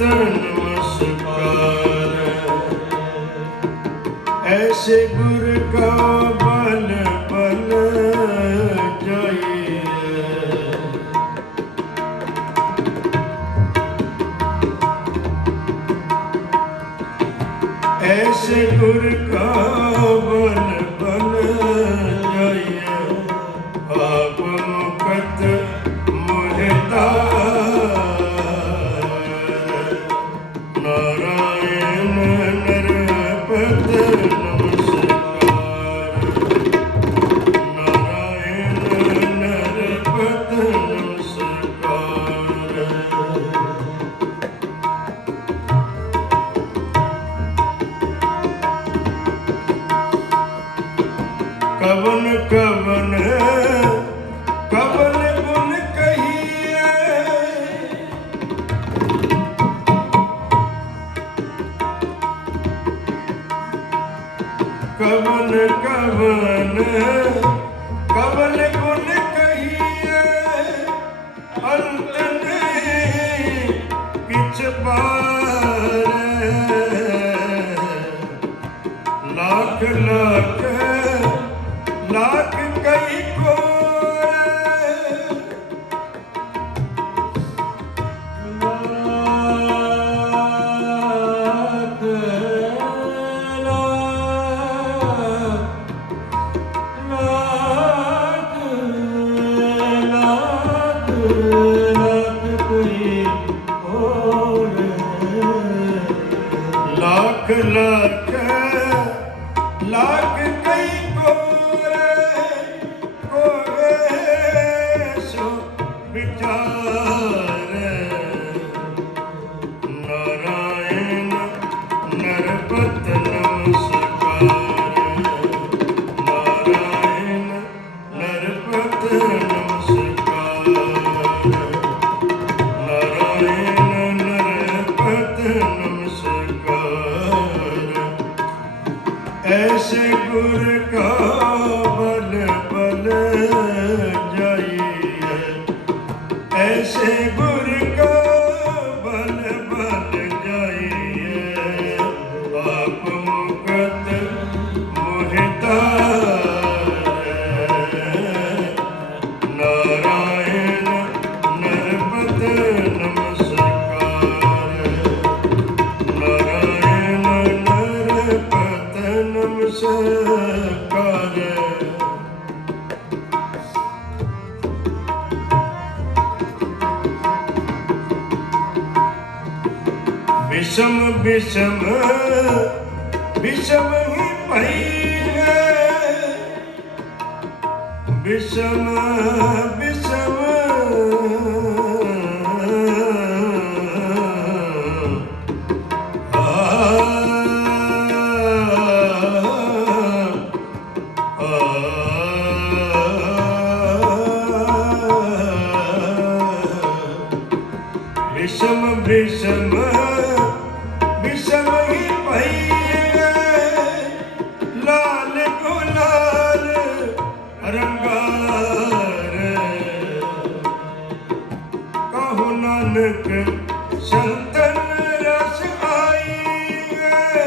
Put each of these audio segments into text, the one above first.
नमस्कार। ऐसे गुर का बल बल जाइए, ऐसे गुर का बल बल जाइए। आप मुकत मोहितार, नारायण नरपत नमस्कार। नारायण नरपत नमस्कार। कवन कवन कवन गुण कहिए, कवन कवन कवन गुण कहिए। अंत नहीं किछ बार, लाख लाख लाख कई कोर। लाख लाख लाख लाख कोई और। लाख लाख लाख कई कोर, सो विचार। नारायण नरपत नमस्कार। नारायण नरपत नमस्कार। नारायण नरपत नमस्कार। ऐसे गुर का बल बल जाइए, ऐसे गुर का बल बल जाइए। आप मुकत मोहितार, नारायण नरपत नमस्कार। नारायण नरपत नमस्कार। विषम विषम विषम ही भई है, विषम विषम विषम विषम विषम ही भई है। लाल गुलाल रंगार, कहु नानक संतन रस आई है।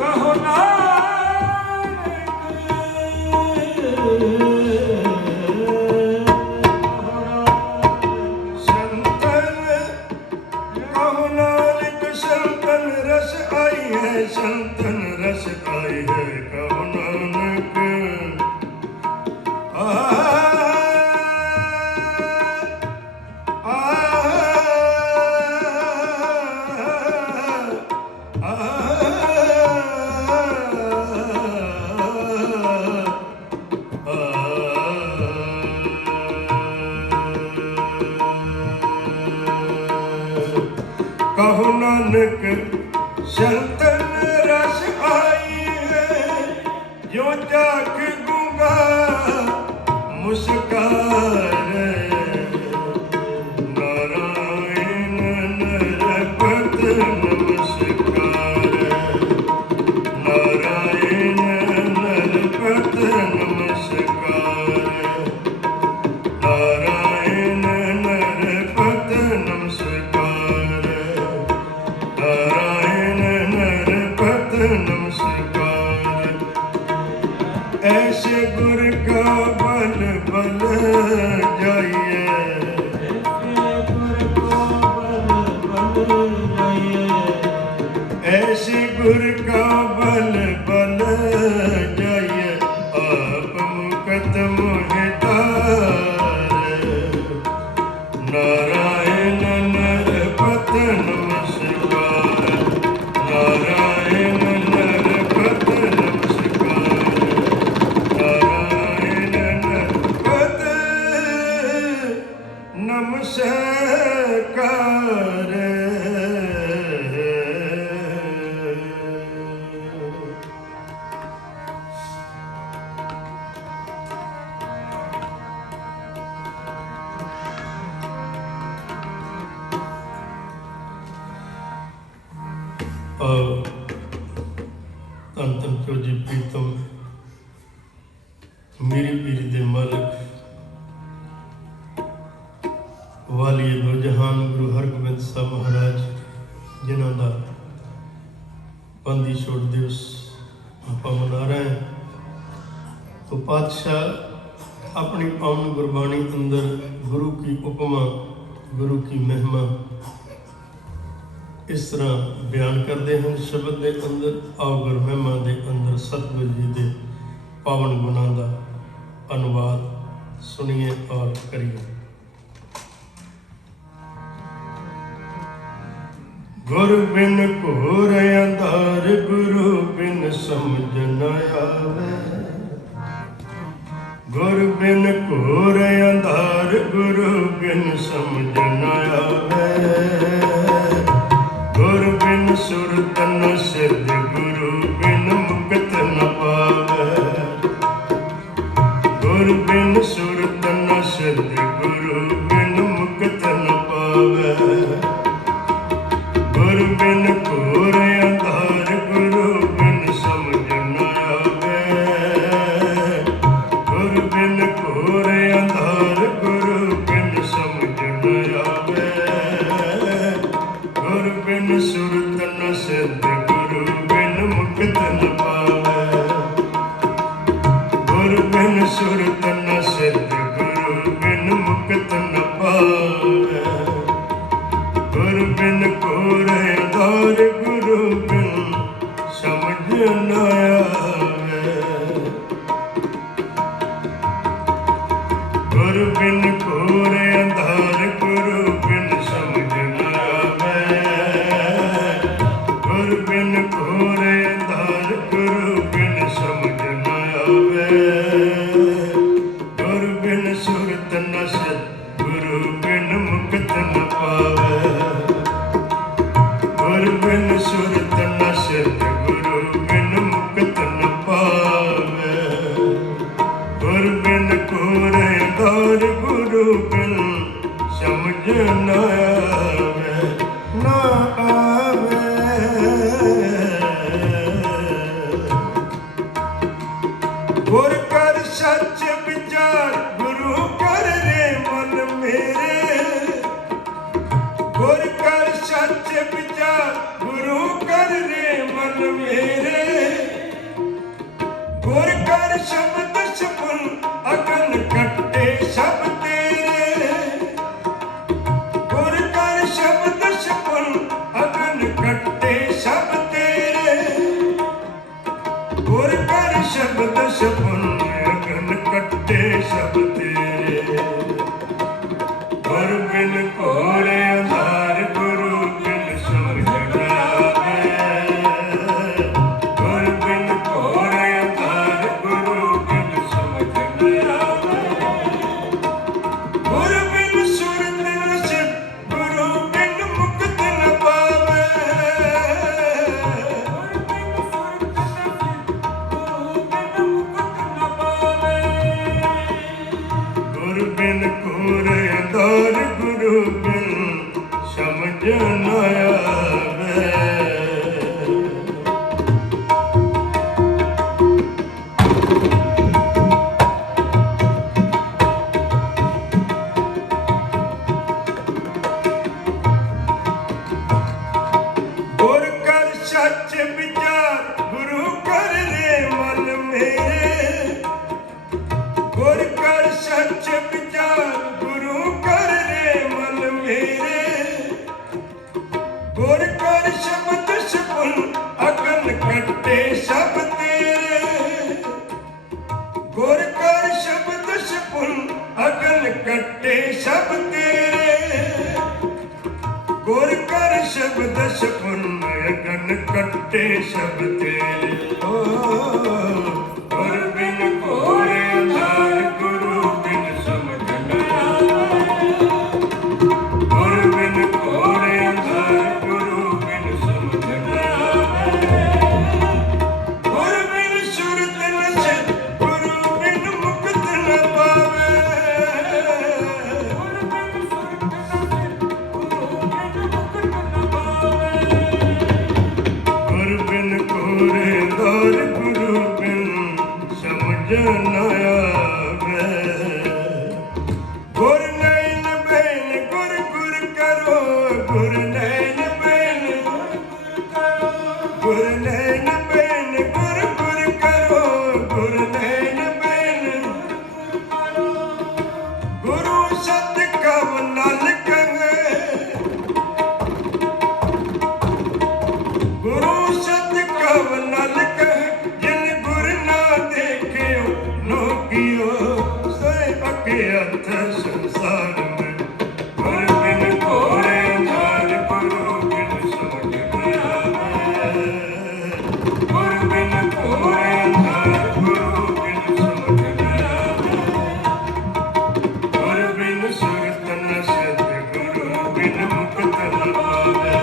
कहु नानक कहो नानक संतन रस आई है, संतन रस आई है। कहो नानक कहो नानक संतन रस आई है। जो जाक गूंगा मुस्कार, नारायण नरपत नमस्कार। का बल बल जाइए, ऐसे गुर का बल बल जाइए, आप मुकत मोहितार। नारायण नरपत नमस्कार, नारायण नरपत नमस्कार, नारायण नरपत नमस्कार। धन धन चौजी प्रीतम मेरी पीर दे मालिक वालिए दो जहान गुरु हरगोबिंद साहब महाराज जिन्हों का बंदी छोड़ दिवस आप मना रहे हैं, तो पातशाह अपनी पावन गुरबाणी अंदर गुरु की उपमा गुरु की महिमा इस तरह बयान करते हैं शब्द के अंदर। आओ गुर महिमा के अंदर सतगुरु जी के पावन गुणों का अनुवाद सुनिए और करिए। गुरु बिन घोर अंधार, गुरु बिन समझ न आवे। गुरु बिन घोर अंधार, गुरु बिन समझ न आवे। गुरु बिन सुरत न सिद्ध, गुरु बिन मुक्त न पावे। गुरु बिन सुरत न सिद्ध, गुरु बिन मुक्त न पावे। गुरु बिन घोर अंधार, गुरु बिन समझ न आवे। गुरु बिन घोर अंधार, गुरु बिन समझ न आवे। गुरु बिन सुरत न सिद्ध, गुरु बिन मुक्त न पावे। गुरु बिन सुरत न सिद्ध, गुरु बिन मुक्त न पावे। गुरु बिन घोर अंधार, गुरु बिन समझ न आवे। गुरु बिन घोर अंधार, गुरु बिन समझ न आवे। गुरु बिन घोर अंधार, गुरु बिन समझ न आवे। गुरु बिन सुरत न सिद्ध, गुरु बिन मुक्त न पावे। गुरु बिन सुरत न सिद्ध, गुरु बिन मुक्त न पावे। गुरु बिन घोर अंधार, गुरु बिन समझ न आवे। न आवे। गुर कर सच विचार, गुरु कर रे मन मेरे। गुर कर सच विचार, गुरु कर रे मन मेरे। गुर कर शब्द सफल, अगन कट्टे सब तेरे। गुर कर शब्द सफल, अगन कट्टे सब तेरे। गुर कर शब्द सफल, अगन कट्टे सब तेरे। गुरु बिन घोर अंधार, गुरु बिन समझ न आवे। गुरु बिन घोर अंधार, गुरु बिन समझ न आवे। गुरु बिन सुरत न सिद्ध, गुरु बिन मुक्त न पावे। गुरु बिन घोर अंधार, गुरु बिन समझ न आवे। गुर कर सच विचार, गुरु कर रे मन मेरे। ਗੁਰ ਕਰ ਸ਼ਬਦ ਸਪੁਨ ਅਗਨ ਕੱਟੇ ਸਭ ਤੇਰੇ ਗੁਰ ਕਰ ਸ਼ਬਦ ਸਪੁਨ ਅਗਨ ਕੱਟੇ ਸਭ ਤੇਰੇ ਗੁਰ ਕਰ ਸ਼ਬਦ ਸਪੁਨ ਅਗਨ ਕੱਟੇ ਸਭ ਤੇਰੇ ਗੁਰ ਬਿਨ ਕੋਰੇ ਅੰਧਾਰ ਗੁਰੂ ਬਿਨ ਸਮਝ ਨ ਆਵੇ ਗੁਰ ਬਿਨ ਕੋਰੇ ਅੰਧਾਰ ਗੁਰੂ ਬਿਨ ਸਮਝ ਨ ਆਵੇ ਗੁਰ ਬਿਨ ਸੁਰਤ ਨ ਸਿਧ ਗੁਰੂ ਬਿਨ ਮੁਕਤ ਨ ਪਾਵੇ ਗੁਰ ਬਿਨ ਸੁਰਤ ਨ ਸਿਧ ਗੁਰੂ ਬਿਨ ਮੁਕਤ ਨ ਪਾਵੇ ਗੁਰ ਬਿਨ ਕੋਰੇ ਅੰਧਾਰ ਗੁਰੂ ਬਿਨ ਸਮਝ ਨ ਆਵੇ ਗੁਰ ਨੈਣ ਬੈਨ ਗੁਰ ਗੁਰ ਕਰੋ ਗੁਰ ਨੈਣ ਬੈਨ ਗੁਰ ਨੈਣ ਬੈਨ ਗੁਰ ਗੁਰ ਕਰੋ ਗੁਰ ਨੈਣ ਬੈਨ ਗੁਰੂ ਸਤ ਕਵ ਨਲ ਕਹੇ ਗੁਰੂ ਸਤ ਕਵ ਨਲ ਕਹੇ ਜਿਨ ਗੁਰ ਨਾ ਦੇਖਿਓ ਲੋਕੀਓ ਸੇ ਅਕਿਅਤ ਸੰਸਾਰ ਮੈਂ ਗੁਰ ਬਿਨ ਕੋਰੇ ਅੰਧਾਰ ਗੁਰੂ ਬਿਨ ਸਮਝ ਨ ਆਵੇ ਗੁਰ ਬਿਨ ਕੋਰੇ ਅੰਧਾਰ ਗੁਰੂ ਬਿਨ ਸਮਝ ਨ ਆਵੇ ਗੁਰ ਬਿਨ ਸੁਰਤ ਨ ਸਿਧ ਗੁਰੂ ਬਿਨ ਮੁਕਤ ਨ ਪਾਵੇ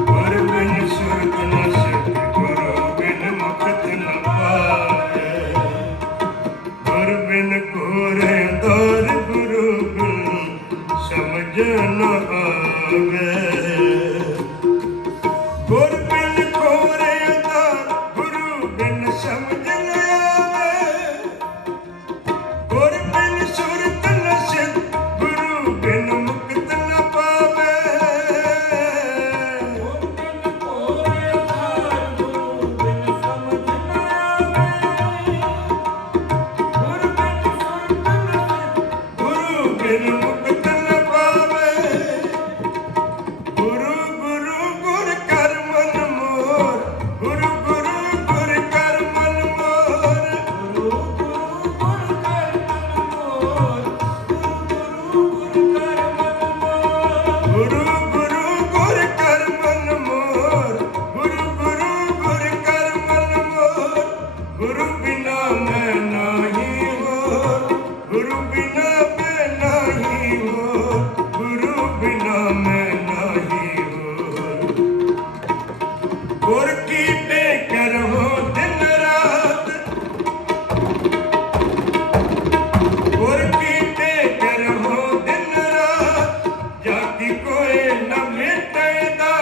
ਗੁਰ ਬਿਨ ਸੁਰਤ ਨ ਸਿਧ ਗੁਰੂ ਬਿਨ ਮੁਕਤ ਨ ਪਾਵੇ ਗੁਰ ਬਿਨ ਕੋਰੇ ਅੰਧਾਰ ਗੁਰੂ ਬਿਨ ਸਮਝ ਨ ਆਵੇ ਗੁਰ ਬਿਨ ਕੋਰੇ ਅੰਧਾਰ ਗੁਰੂ ਬਿਨ ਸਮਝ ਨ ਆਵੇ ਗੁਰ ਬਿਨ ਸੁਰਤ ਨ ਸਿਧ ਗੁਰੂ ਬਿਨ ਮੁਕਤ ਨ ਪਾਵੇ ਗੁਰ ਬਿਨ ਕੋਰੇ ਅੰਧਾਰ ਗੁਰੂ ਬਿਨ ਸਮਝ ਨ ਆਵੇ ਗੁਰ ਬਿਨ ਸੁਰਤ ਨ ਸਿਧ ਗੁਰੂ ਬਿਨ ਮੁਕਤ ਨ ਪਾਵੇ ਗੁਰੂ ਗੁਰੂ ਗੁਰ ਕਰ ਮਨ ਮੋਰ ਗੁਰੂ ਗੁਰੂ ਗੁਰ ਕਰ ਮਨ ਮੋਰ ਗੁਰੂ ਗੁਰੂ ਗੁਰ ਕਰ ਮਨ ਮੋਰ ਗੁਰੂ ਗੁਰੂ ਗੁਰ ਕਰ ਮਨ ਮੋਰ ਗੁਰੂ ਗੁਰੂ ਗੁਰ ਕਰ ਮਨ ਮੋਰ ਗੁਰੂ ਬਿਨਾ ਮੈਂ ਨਾਹੀ ਹੋਰ ਗੁਰੂ ਬਿਨਾ ਮੈਂ ਨਾਹੀ ਹੋਰ ਗੁਰੂ ਬਿਨਾ ਮੈਂ ਨਾਹੀ ਹੋਰ ਗੁਰ ਕੀ ਬੇਕਰ ਹੋ ਦਿਨ ਰਾਤ ਗੁਰ ਕੀ ਬੇਕਰ ਹੋ ਦਿਨ ਰਾਤ ਜਾਤੀ ਕੋਏ ਨ ਮਿਟਦਾ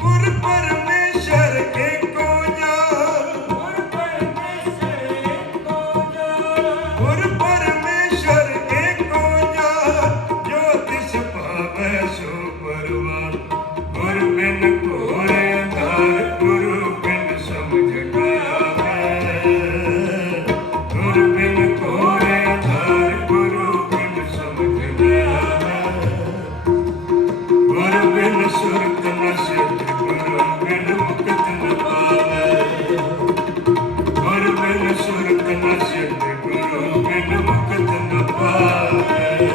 ਗੁਰ ਪਰਮੇਸ਼ਰ ਏਕੋ ਜਾਨ ਗੁਰ ਪਰਮੇਸ਼ਰ ਏਕੋ ਜਾਨ ਗੁਰ ਪਰਮੇਸ਼ਰ ਏਕੋ ਜਾਨ ਜੋ ਤਿਸ ਭਾਵੈ ਸੋ ਪਰਵਾਨ ਗੁਰ ਬਿਨ ਕੋਰੇ ਅੰਧਾਰ ਗੁਰੂ ਬਿਨ ਸਮਝ ਨ ਆਵੇ ਗੁਰ ਬਿਨ ਕੋਰੇ ਅੰਧਾਰ ਗੁਰੂ ਬਿਨ ਸਮਝ ਨ ਆਵੇ ਗੁਰ ਬਿਨ ਸੁਰਤ ਨ ਸਿਧ ਗੁਰੂ ਬਿਨ ਮੁਕਤ ਨ ਪਾਵੇ ਗੁਰ ਬਿਨ ਸੁਰਤ ਨ ਸਿਧ ਗੁਰੂ ਬਿਨ ਮੁਕਤ ਨ ਪਾਵੇ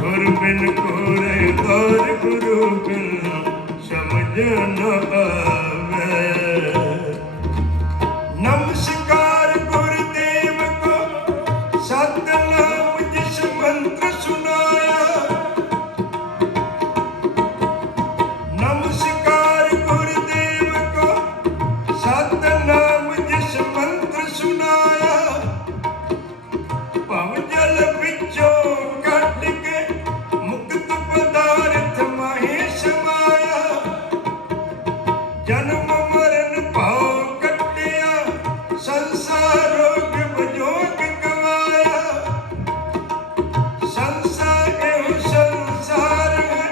ਗੁਰ ਬਿਨ ਕੋਰੇ ਅੰਧਾਰ ਗੁਰੂ ਬਿਨ ਸਮਝ ਨ ਆਵੇ ਨਮਸਕਾਰ ਗੁਰਦੇਵ ਕੋ ਸਤਨਾਮ ਜਿਸ ਮੰਤਰ ਸੁਨਾਇਆ ਨਮਸਕਾਰ ਗੁਰਦੇਵ ਕੋ ਸਤਨਾਮ ਜਿਸ ਮੰਤਰ ਸੁਨਾਇਆ ਭਵ ਜਲ ਵਿੱਚੋਂ ਕੱਢ ਕੇ ਮੁਕਤ ਪਦਾਰਥ ਮਾਹੀ ਸਮਾਇਆ ਜਨਮ ਮਰਨ ਭਾਉ ਕੱਟਿਆ ਸੰਸਾਰ ਰੋਗ ਵਿਜੋਗ ਗਵਾਇਆ ਸੰਸਾਰ ਇਹੋ ਸੰਸਾਰ ਹੈ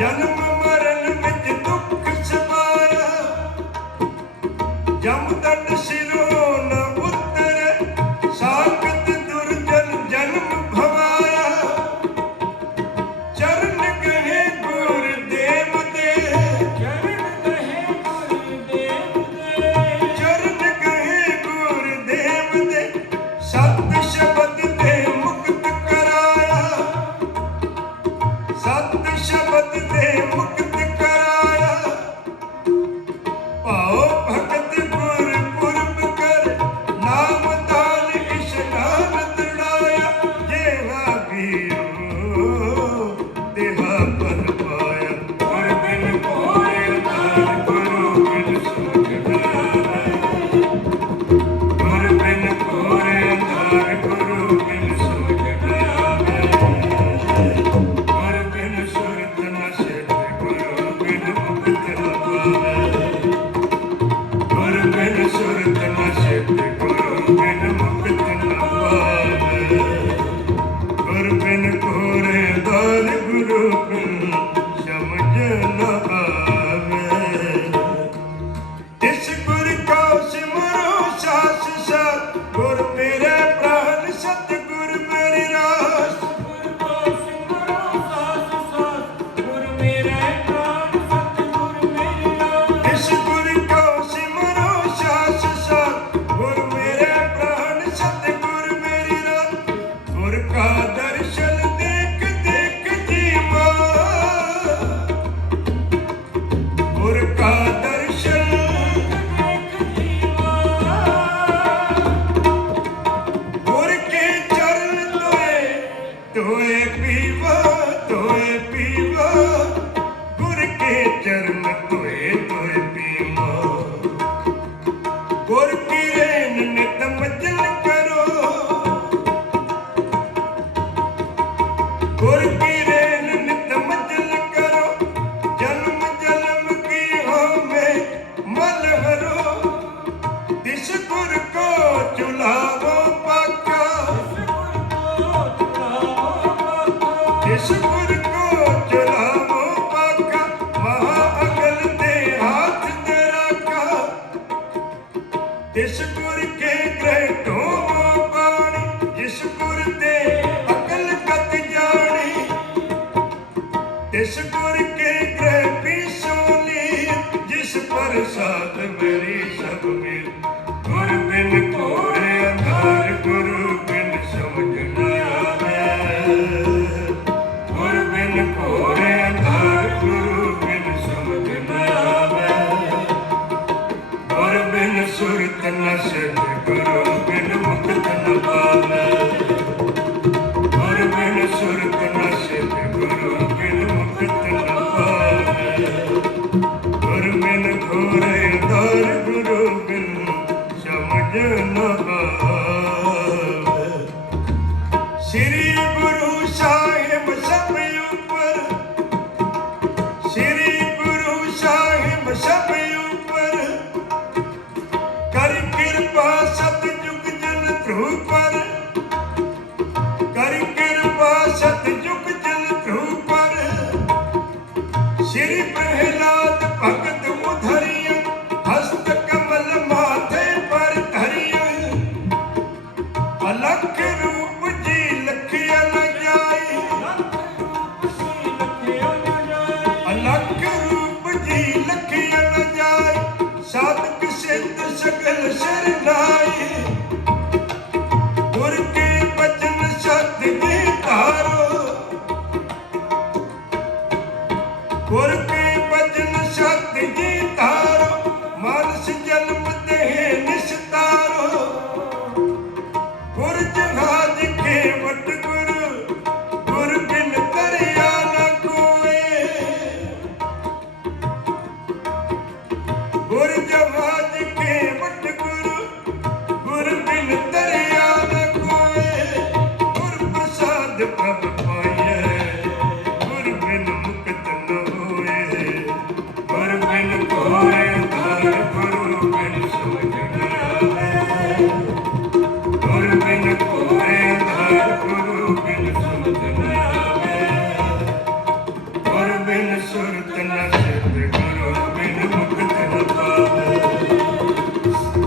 ਜਨਮ ਮਰਨ ਵਿੱਚ ਦੁੱਖ ਸਮਾਇਆ ਜਮ ਦੰਡ ਸਿਰੋਂ ਨ ਉਤਰੇ ਸਾਖਤ ਦੁਰਜਨ ਜਨਮ ਭਵਾਇਆ ਚਰਨ ਗਏ ਗੁਰ ਦੇ गुर के गृह पीछोली, जिस प्रसाद मेरी सब मिल। गुर बिन घोर अंधार, गुरु बिन समझ न आवे। गुर बिन घोर अंधार, गुरु बिन समझ न आवे। गुर बिन सुरत न सिद्ध, गुरु बिन मुक्त न पावे। गुर बिन सुरत न सिद्ध, गुरु बिन मुक्त न पावे। गुर बिन घोर अंधार, गुरु बिन समझ न आवे। श्री गुरु साहिब सब ऊपर, श्री गुरु साहिब सब ऊपर। कर कृपा सतयुग जन ध्रुव पर, कर कृपा सतयुग जन ध्रुव पर। श्री प्रहलाद भगत उधरिय, हस्त कमल माथे पर धरिय। अलख रूप जी लखिया न जाए, अलख रूप जी लखिया न जाए। साधक सिद्ध सगल सिर नाई, गुर के बचन सत्य जी धारो। गुर के बचन सत्य जी धारो, मानस जन्म देह निस्तारो। गुर जहाज खेवट गुरु, गुर बिन तरिया न कोय। गुर जहाज खेवट गुरु, गुर बिन तरिया न कोय। गुर प्रसाद प्रभ पाइए, गुर बिन मुक्त न होए। गुर बिन घोर अंधार, गुरु बिन समझ न आवे। गुर बिन घोर अंधार, गुरु बिन समझ न आवे। गुर बिन सुरत न सिद्ध, गुरु बिन मुक्त न पावे।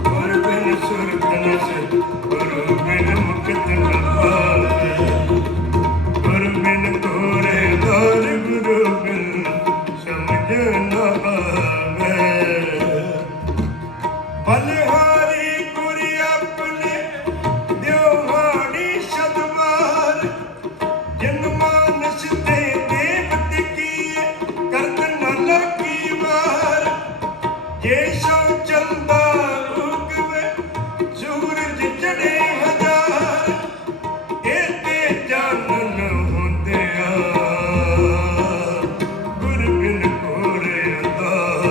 गुर बिन सुरत न सिद्ध, गुरु बिन मुक्त न पावे। गुर बिन घोर अंधार, गुरु बिन समझ न आवे। बलिहारी गुर अपने द्योहारी सदवार। जिन मानस ते देवत किए, करत न लगी वार। जे सो चंदा उगवे, सूरज चढ़े हजार। एते जानन होंदिया, गुर बिन घोर अंधार।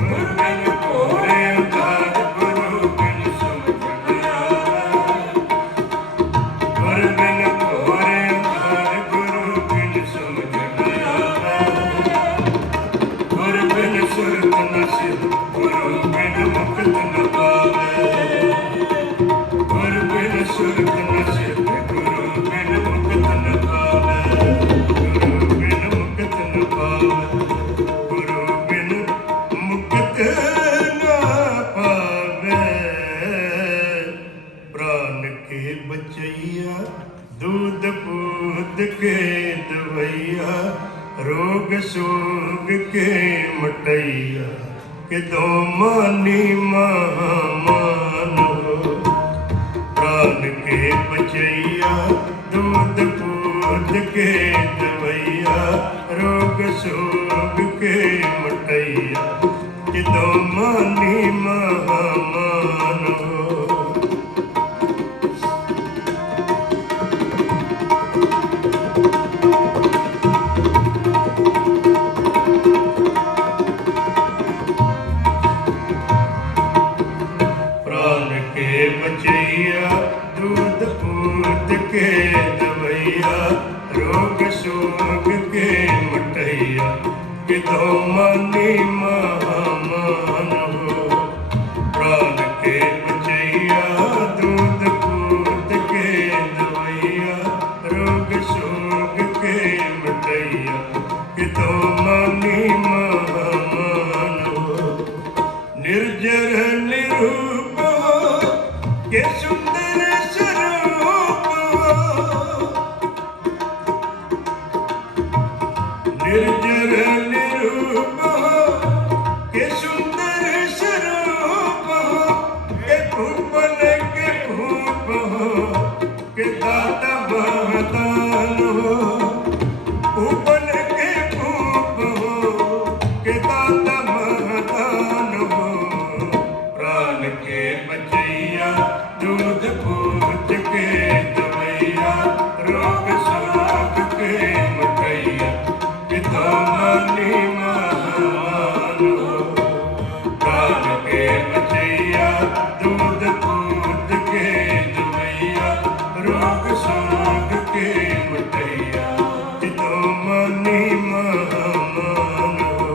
गुर बिन घोर अंधार, गुरु बिन समझ न आवे। गुर बिन घोर अंधार, गुरु बिन समझ न आवे। गुर बिन सुरत न सिद्ध, गुरु बिन मुक्त न पावे। गुर बिन सुरत न सिद्ध, गुरु बिन मुक्त न पावे। गुरु बिन मुक्त न पावे। गुरु बिन मुक्त न पावे। प्राण के बचैया, दूध पूत के दवैया। रोग सोग के मटैया, कि दो मानी महामान हो। प्राण के बचैया, दूध पूत के दवैया। रोग सोग के मटैया, कि दो मानी महामान हो। प्राण के बचैया, दूध पूत के दवैया। रोग सोग के मटैया, कि दो मानी महामान हो। प्राण के बचैया, दूध पूत के दवैया। रोग सोग के मटैया, कि दो मानी महामान हो। निर्जर निरूप हो, के सुंदर स्वरूप हो। सुंदर निरूप हो, के सुंदर स्वरूप हो, के भूपन के भूप हो, के दाता वरदान हो, भूपन के भूप हो, के दाता वरदान हो, प्राण के बचैया दूध पूत के दवैया, रोग शोक के मिटैया, पिता मानी महान हो, प्राण के बचैया दूध पूत के दवैया, रोग शोक के मिटैया, पिता मानी महान हो।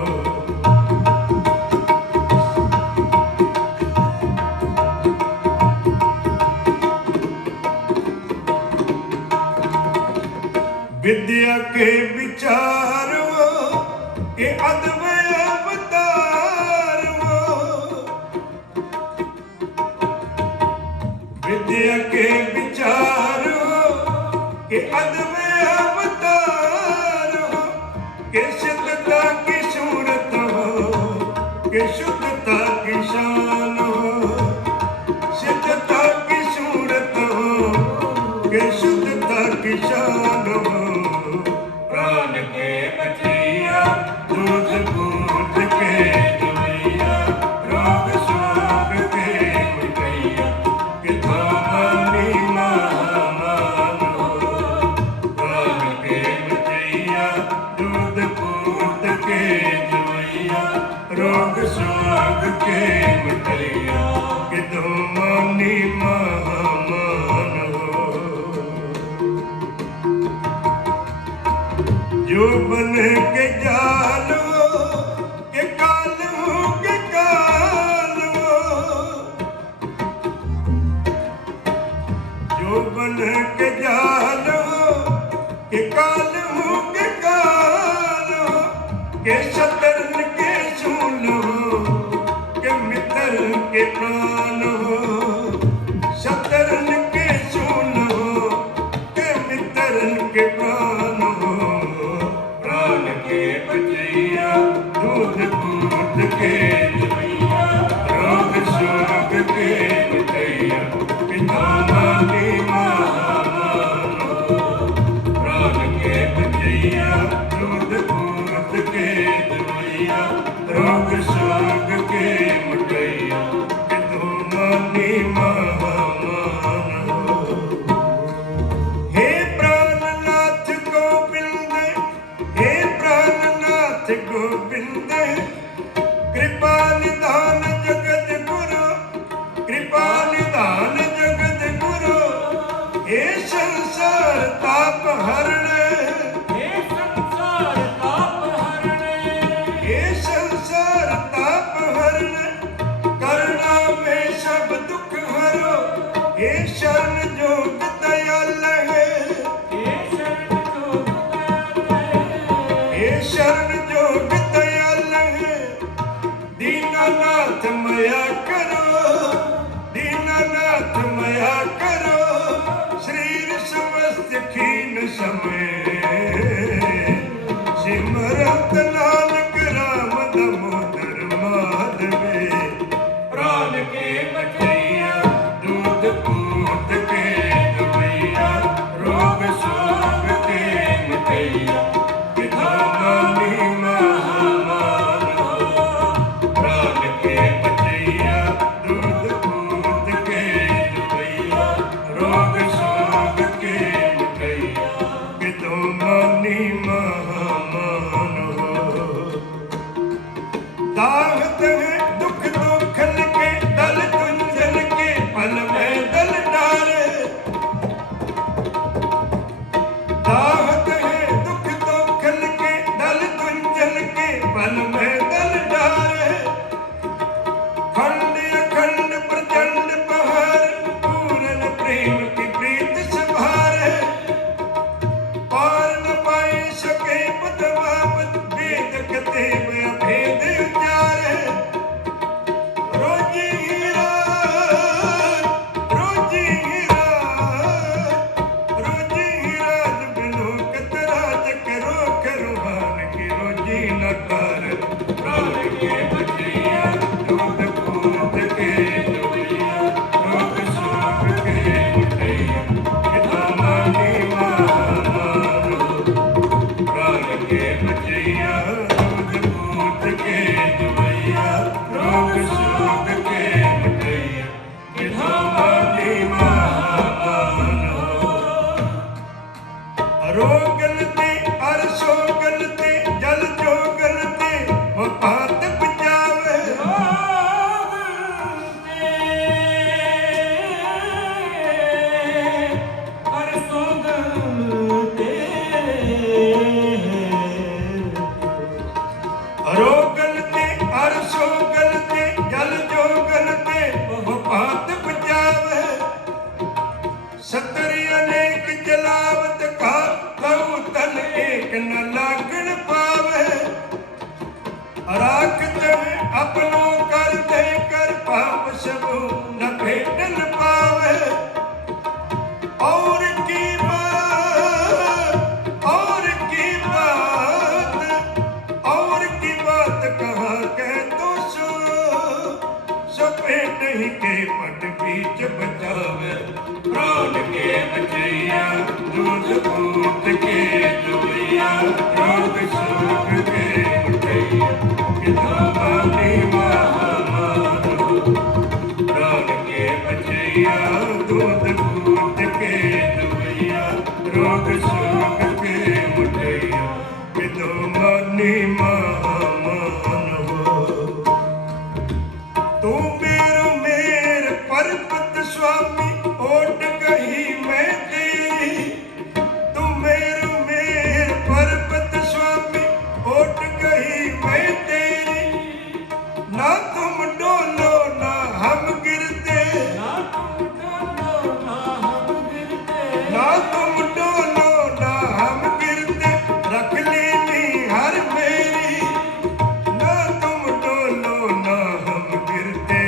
विद्या के विचार वो, के अद्वय अवतार वो, विद्या के विचार हो, के अद्वय अवतार हो, के शुद्धता की सूरत हो, के शुद्धता की शान हो, शुद्धता की सूरत हो, के शुद्धता की शान हो, प्राण के बचैया दूध पूत के दवैया, रोग शोक के मिटैया, पिता मानी महान हो, प्राण के बचैया दूध पूत के दवैया, रोग शोक के मिटैया, पिता मानी महान हो। जो बन के जाल हो, के काल हो, के काल हो, जो बन के जाल हो, के काल हो, के काल हो, के शतरन के शूल हो, के मित्र के प्राण हो, शतरन के शूल हो, के मित्र के प्राण हो, प्राण के बचैया दूध पूत के दवैया, रोग शोक के मिटैया, पिता मानी महान हो, प्राण के बचैया दूध पूत के दवैया, रोग शोक के मिटैया, पिता मानी महान हो। हे प्राणनाथ गोविंद, हे प्राणनाथ गोविंद, कृपा निधान जगत गुरु, कृपा निधान जगत गुरु, हे संसार ताप हरण, हे संसार ताप हरण, हे संसार ताप हरण, करुणा में सब दुख हरो, हे शरण जोग दयाल है, हे शरण जोग दयाल है, हे शरण जोग दयाल है, दीनानाथ मया करो, दीनानाथ मया करो, शरीर समस्त खीन समय, सिमरत नानक राम दामोदर माधवे, प्राण के बचैया दूध पूत के दवैया, रोग शोक के मिटैया, पिता मानी महान हो, प्राण के बचैया दूध पूत के दवैया, रोग शोक के मिटैया, कहीं के पट बीच बचावे, प्राण के बचैया दूध पूत के दुनिया, रोग शोक के उठैया किताबानी महामारो, प्राण के बचैया दूध पूत के दुनिया, रोग शोक के उठैया किताबानी महामान हो। तू मेरो मेर परपत स्वामी ओट गही मैं तेरी, तू मेरो मेर परपत स्वामी ओट गही मैं तेरी, ना तुम डोलो ना हम गिरते, ना तुम डोलो ना हम गिरते, रख लेनी हर मेरी, ना तुम डोलो ना हम गिरते,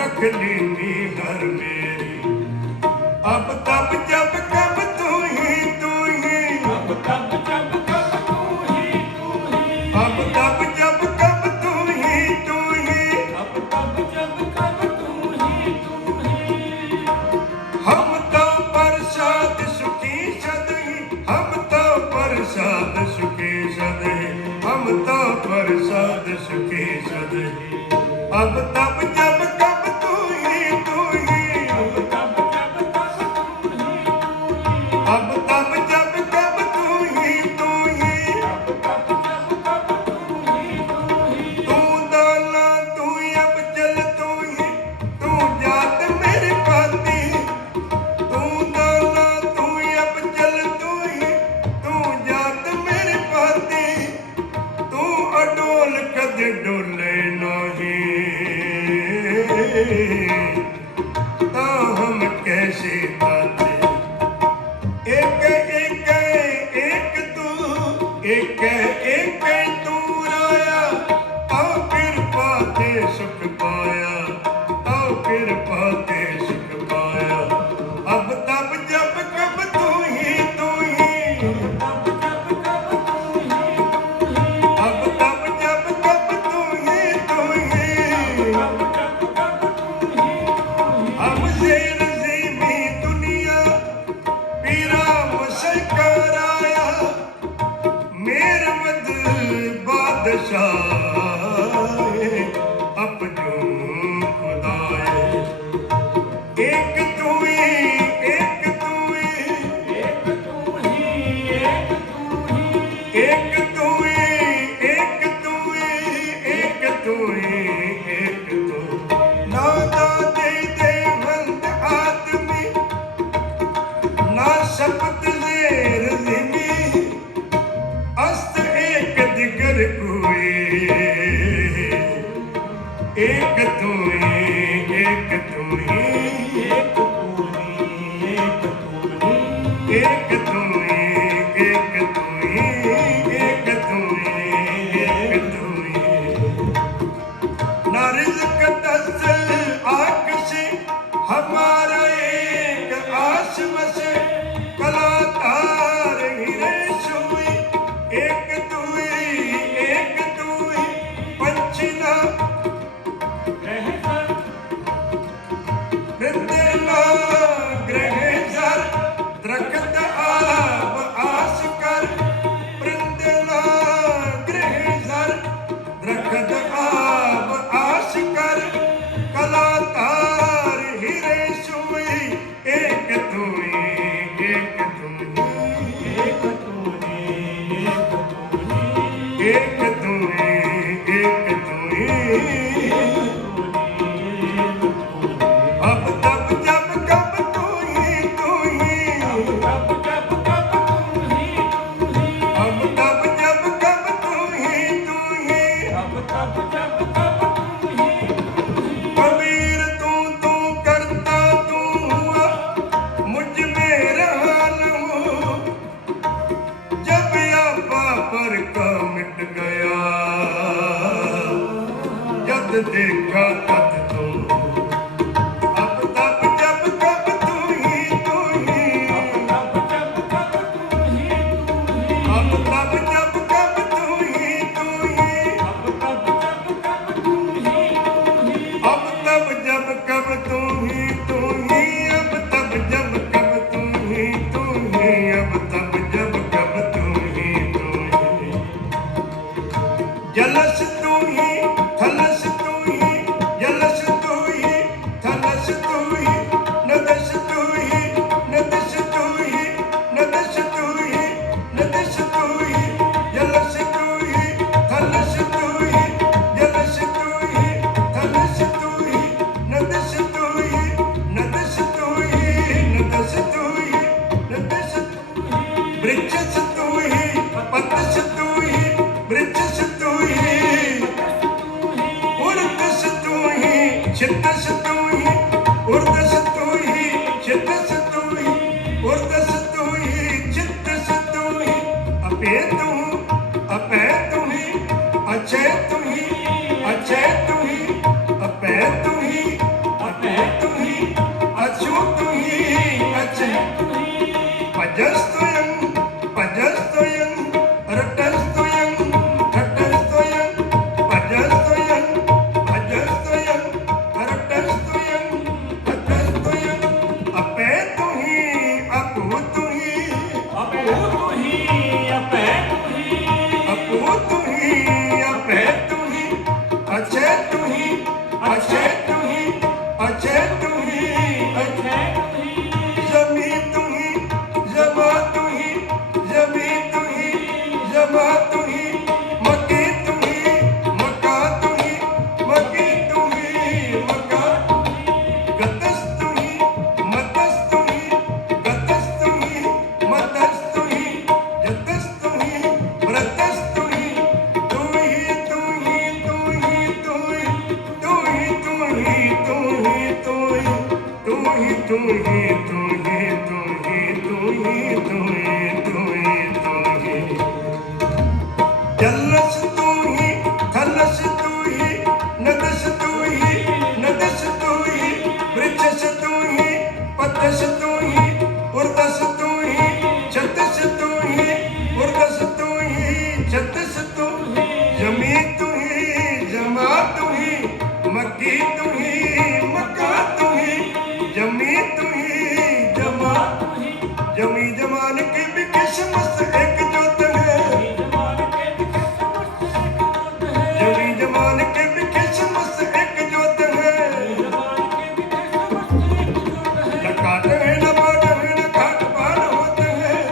रख लेनी हर मेरी। अब तब जब कब तू ही तू ही, अब तब जब कब तू ही तू ही, अब तब जब कब तू ही तू ही, अब तब जब कब तू ही तू ही। हम तो प्रसाद सुखी सदही, हम तो प्रसाद सुखी सदही, हम तो प्रसाद सुखी सदही। अब तब जब कब तू ही तू ही, अब तब जब कब तू ही तू ही, अब तब जब कब तू ही तू ही, अब तब जब कब तू ही तू ही। तू दाना तू अब चल तू ही, तू जात मेरी पाती, तू दाना तू अब चल तू ही, तू जात मेरी पाती, तू अडोल कद डोले नहीं, ता हम कैसे ताते। एक एक एक तू, एक एक तू राया, आओ फिर पाते सुख पाया, आओ फिर पाते सुख पाया। अब तब जब कब तू ही तू ही, अब तब जब कब तू ही तू ही, अब तब जब कब तू ही तू ही, अब तब जब कब तू ही तू ही। हमसे नसीबी दुनिया पीरा मुझसे कराया, मेरे मद बादशाह अब जो खुदाए। एक तू ही, एक तू ही, एक तू ही, एक तू ही, एक तू ही, एक तू ही, एक तू ही, एक तू। ना दादे देवंत आदमी, ना शब्द लेर जिमी, अस्त एक दिगर कोई, एक तू ही, एक तू ही, एक तू ही, एक तू ही, एक तू ही, एक तू ही, एक तू ही, एक तू ही। ना रिज़्क़ दस्त आँख से हमारा एक आस बसे, कला तार हीरे सोई, एक तू ही, एक तू ही। पंछी ना वृंदे ना ग्रह जर, दरख्त आब आस कर, वृंदे ना ग्रह जर, दरख्त आब आस कर, कला तार हीरे सोई, एक तू ही, एक तू ही, एक तू ही, एक तू ही, एक तू ही, एक तू ही। अब तब जब कब तू ही तू ही, अब तब जब कब तू ही तू ही, अब तब जब कब तू ही तू ही, अब तब जब कब तू ही तू ही। कबीर तू करता तू हुआ, मुझ में रहन हूँ, जब आपा पर का मिट गया, जब देखा तब तू। अब तब जब कब तू ही तू ही, अब तब जब कब तू ही तू ही, अब तब जब कब तू ही तू ही, अब तब जब कब तू ही तू ही। जलस तू ही थलस तू ही जलस तू ही थलस तू ही नदस तू ही नदस तू ही नदस तू ही नदस तू ही जलस तू ही थलस तू ही जलस तू ही थलस तू ही नदस तू ही नदस तू ही नदस तू ही नदस तू ही वृक्षस तू ही पतस तू ही वृक्षस तू ही उर्दस तू ही चित्तस तू ही उर्दस तू ही चित्तस तू ही उर्दस तू ही चित्तस तू ही अपे तू अपे तू ही अचय तू ही अचय तू ही अपे तू ही अपे तू ही अचू तू ही अचय तू ही पजस्तुयं पजस्तुयं रटस्तुयं रटस्तुयं पजस्तुयं पजस्तुयं रटस्तुयं रटस्तुयं अपे तू ही अपू तू ही अपू तू ही अपे तू ही अपू तू ही अपे तू ही अचय तू ही अचय तू ही अचय तू ही अचय तू ही जमी तू ही जमा तू ही जमी तू ही जमा तू ही मकी तू ही मका तू ही मकी तू ही मका तू ही गतस तू ही मतस तू ही गतस तू ही मतस तू ही जतस तू ही व्रतस तू ही तू ही तू ही तू ही तू ही तू ही तू ही तू ही तू ही तू ही तू ही तू ही तू ही तू ही तू ही तू ही तू ही जलस तू ही थलस तू ही नदस तू ही नदस तू ही वृक्षस तू ही पतस तू ही उर्दस तू ही छतस तू ही उर्दस तू ही छतस तू ही जमी तू ही जमा तू ही मक्की तू ही मक्का तू ही जमी तू ही जमा तू ही जमी जमान की भी किस्मत एक जोत है जमी जमान के भी किस्मत एक जोत है न काट है न बाट है न घाट पार होते हैं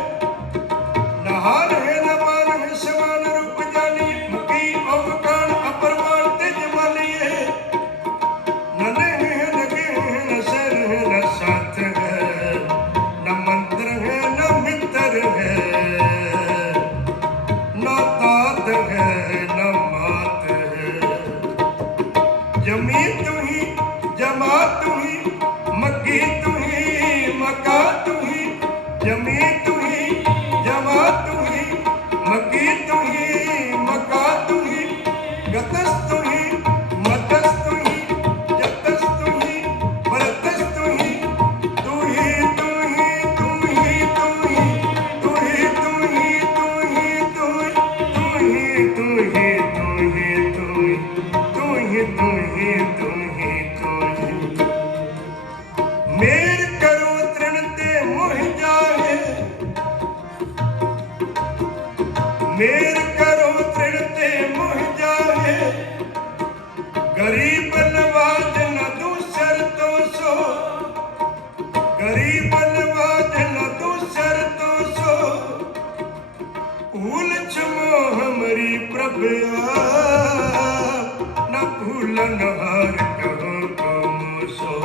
न हार है न मान है समान रूप जानी मुकी अवकान अपरमान तेज मानिए न नेह है न गेह है न सर है न साथ है न मंत्र है न मित्र है न तात है न मात है जमी तू ही जमा तू ही मक्की तू ही मका तू ही जमी तू ही जमा तू ही मक्की तू ही मका तू ही गतस तू ही मतस तू ही जतस तू ही व्रतस तू ही तू ही तू ही तू ही तू ही तू ही तू ही तू ही तू ही तू ही तू ही तू ही तू ही तू ही तू ही तू ही मेर करो तृण ते मोह जाए मेर करो तृण ते मोह जाए गरीब नवाज न दूसर तो सो गरीब नवाज न दूसर तो सो भूल छमो हमरी प्रभु न भूलन हार कहो तुम सो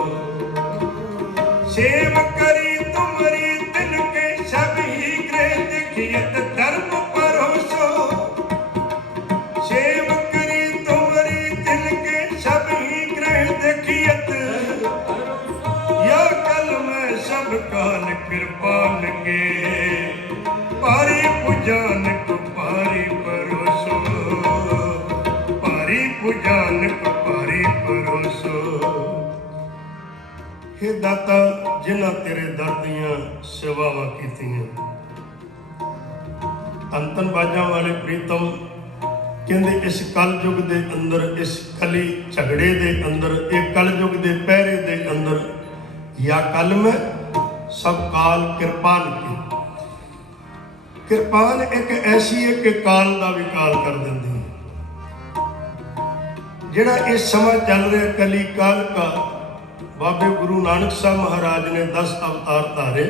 सेव करी तुमरी तिनके सभी ग्रह देखियत धर्म परोसो सेव करी तुमरी तिनके सभी ग्रह देखियत या कल में सब काल कृपान के पारी पुजान को पारी परोसो पारी पुजान को पारी परोसो हे दाता जिन्हां तेरे दर दियां सेवावां कीतियां अंतन बाजां वाले प्रीतम ਕਹਿੰਦੇ ਇਸ ਕਲਯੁਗ ਦੇ ਅੰਦਰ ਇਸ ਕਲੀ ਝਗੜੇ ਦੇ ਅੰਦਰ ਇਹ ਕਲਯੁਗ ਦੇ ਪਹਿਰੇ ਦੇ ਅੰਦਰ या कल में सब काल कृपान की कृपान एक ऐसी है कि काल का भी काल कर देंदी है ਜਿਹੜਾ ਇਸ ਸਮਾਂ ਚੱਲ ਰਿਹਾ ਕਲੀ ਕਾਲ ਕਾ, ਬਾਬੇ ਗੁਰੂ ਨਾਨਕ ਸਾਹਿਬ ਮਹਾਰਾਜ ਨੇ 10 ਅਵਤਾਰ ਧਾਰੇ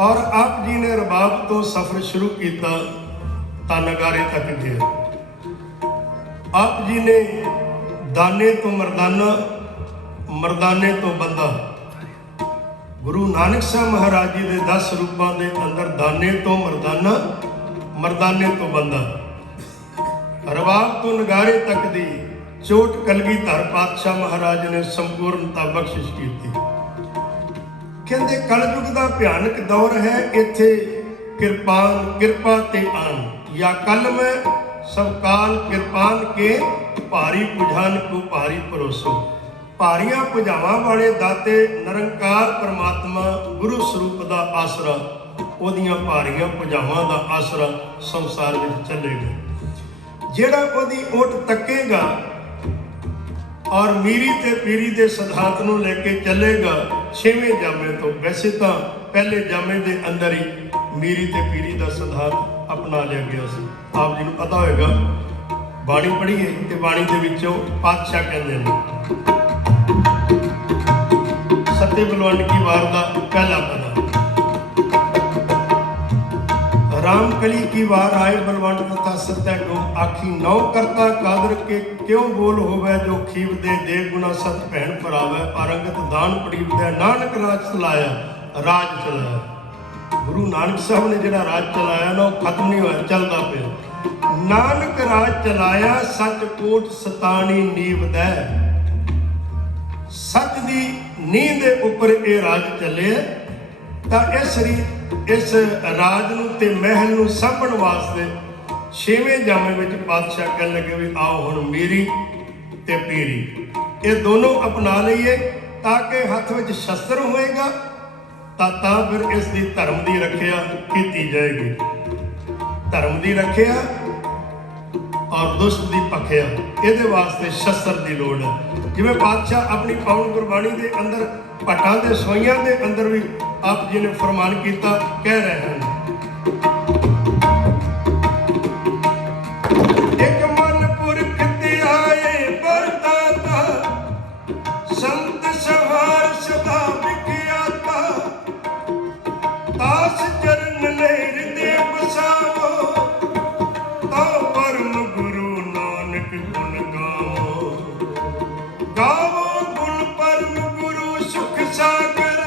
ਔਰ ਆਪ ਜੀ ਨੇ ਰਬਾਬ ਤੋਂ ਸਫ਼ਰ ਸ਼ੁਰੂ ਕੀਤਾ ਤਾਂ ਨਗਾਰੇ ਤੱਕ ਗਏ। ਆਪ ਜੀ ਨੇ ਦਾਨੇ ਤੋਂ ਮਰਦਾਨਾ, ਮਰਦਾਨੇ ਤੋਂ ਬੰਦਾ, ਗੁਰੂ ਨਾਨਕ ਸਾਹਿਬ ਮਹਾਰਾਜ ਜੀ ਦੇ 10 ਰੂਪਾਂ ਦੇ ਅੰਦਰ ਦਾਨੇ ਤੋਂ ਮਰਦਾਨਾ, ਮਰਦਾਨੇ ਤੋਂ ਬੰਦਾ, ਰਬਾਬ ਤੋਂ ਨਗਾਰੇ ਤੱਕ ਦੀ ਚੋਟ ਕਲਗੀਧਰ ਪਾਤਸ਼ਾਹ ਮਹਾਰਾਜ ਨੇ ਸੰਪੂਰਨਤਾ ਬਖਸ਼ਿਸ਼ ਕੀਤੀ। ਕਹਿੰਦੇ ਕਲਯੁਗ ਦਾ ਭਿਆਨਕ ਦੌਰ ਹੈ, ਇੱਥੇ ਕਿਰਪਾਨ ਕਿਰਪਾ ਤੇ ਆਨ ਜਾਂ ਕਲ ਮੈਂ ਸਭ ਕਾਲ ਕਿਰਪਾਨ ਕੇ ਭਾਰੀ ਪੁਜਾਨ ਕੋ ਭਾਰੀ ਪਰੋਸੋ। ਭਾਰੀਆਂ ਭੁਜਾਵਾਂ ਵਾਲੇ ਦਾਤੇ ਨਿਰੰਕਾਰ ਪਰਮਾਤਮਾ ਗੁਰੂ ਸਰੂਪ ਦਾ ਆਸਰਾ, ਉਹਦੀਆਂ ਭਾਰੀਆਂ ਭੁਜਾਵਾਂ ਦਾ ਆਸਰਾ ਸੰਸਾਰ ਵਿੱਚ ਚੱਲੇਗਾ। ਜਿਹੜਾ ਉਹਦੀ ਓਟ ਤੱਕੇਗਾ ਔਰ ਮੀਰੀ ਤੇ ਪੀਰੀ ਦੇ ਸਿਧਾਂਤ ਨੂੰ ਲੈ ਕੇ ਚੱਲੇਗਾ, 6ਵੇਂ ਜਾਮੇ ਤੋਂ, ਵੈਸੇ ਤਾਂ ਪਹਿਲੇ ਜਾਮੇ ਦੇ ਅੰਦਰ ਹੀ ਮੀਰੀ ਤੇ ਪੀਰੀ ਦਾ ਸਿਧਾਂਤ ਅਪਣਾ ਲਿਆ ਗਿਆ ਸੀ। ਆਪ ਜੀ ਨੂੰ ਪਤਾ ਹੋਵੇਗਾ, ਬਾਣੀ ਪੜ੍ਹੀਏ ਤੇ ਬਾਣੀ ਦੇ ਵਿੱਚੋਂ ਪਾਤਸ਼ਾਹ ਕਹਿੰਦੇ ਨੇ, ਸੱਤੇ ਬਲਵੰਡ ਕੀ ਵਾਰ ਦਾ ਪਹਿਲਾ ਪਦਾ, राम कली की वार आए बलवंड कथा सत्य गुम आखी नौ करता कादर के क्यों बोल होवे जो खीव दे गुना सत भैन भरावे पारंगत दान पड़ीव दे नानक राज चलाया राज चलाया। गुरु नानक साहब ने जिहड़ा राज चलाया ना खत्म नहीं होया, चलता पिया। नानक राज चलाया सच कोट सतानी नीव दै, सच दी नींह दे उपर ये राज चले ਤਾਂ ਇਸ ਰਾਜ ਨੂੰ ਤੇ ਮਹਿਲ ਨੂੰ ਸਾਂਭਣ ਵਾਸਤੇ 6ਵੇਂ ਜਾਮੇ ਵਿੱਚ ਪਾਤਸ਼ਾਹ ਕਹਿਣ ਲੱਗੇ ਵੀ ਆਓ ਹੁਣ ਮੀਰੀ ਤੇ ਪੀਰੀ ਇਹ ਦੋਨੋਂ ਅਪਣਾ ਲਈਏ ਤਾਂ ਕਿ ਹੱਥ ਵਿੱਚ ਸ਼ਸਤਰ ਹੋਏਗਾ ਤਾਂ ਫਿਰ ਇਸ ਦੀ ਧਰਮ ਦੀ ਰੱਖਿਆ ਕੀਤੀ ਜਾਏਗੀ। ਧਰਮ ਦੀ ਰੱਖਿਆ ਔਰ ਦੁਸ਼ਟ ਦੀ ਭਖਿਆ, ਇਹਦੇ ਵਾਸਤੇ ਸ਼ਸਤਰ ਦੀ ਲੋੜ ਹੈ। ਜਿਵੇਂ ਪਾਤਸ਼ਾਹ ਆਪਣੀ ਪਾਵਨ ਗੁਰਬਾਣੀ ਦੇ ਅੰਦਰ ਭੱਟਾਂ ਦੇ ਸਵਾਈਆਂ ਦੇ ਅੰਦਰ ਵੀ ਆਪ ਜੀ ਨੇ ਫਰਮਾਨ ਕੀਤਾ, ਕਹਿ ਰਹੇ ਹਨ, ਇੱਕ ਮਨ ਪੁਰਖ ਤੇ ਆਏ ਵਰਦਾਤਾ ਸੰਤ ਸਵਾਰ ਸਦਾ ਵਿਖਿਆਤਾ ਤਾਸ ਚਰਨ ਲੈ ਹਿਰਦੇ ਬਸਾਵੋ ਤਉ ਪਰਮ ਗੁਰੂ ਨਾਨਕ ਗੁਣ ਗਾਵੋ ਗਾਵੋ ਗੁਣ ਪਰਮ ਗੁਰੂ ਸੁਖ ਸਾਗਰ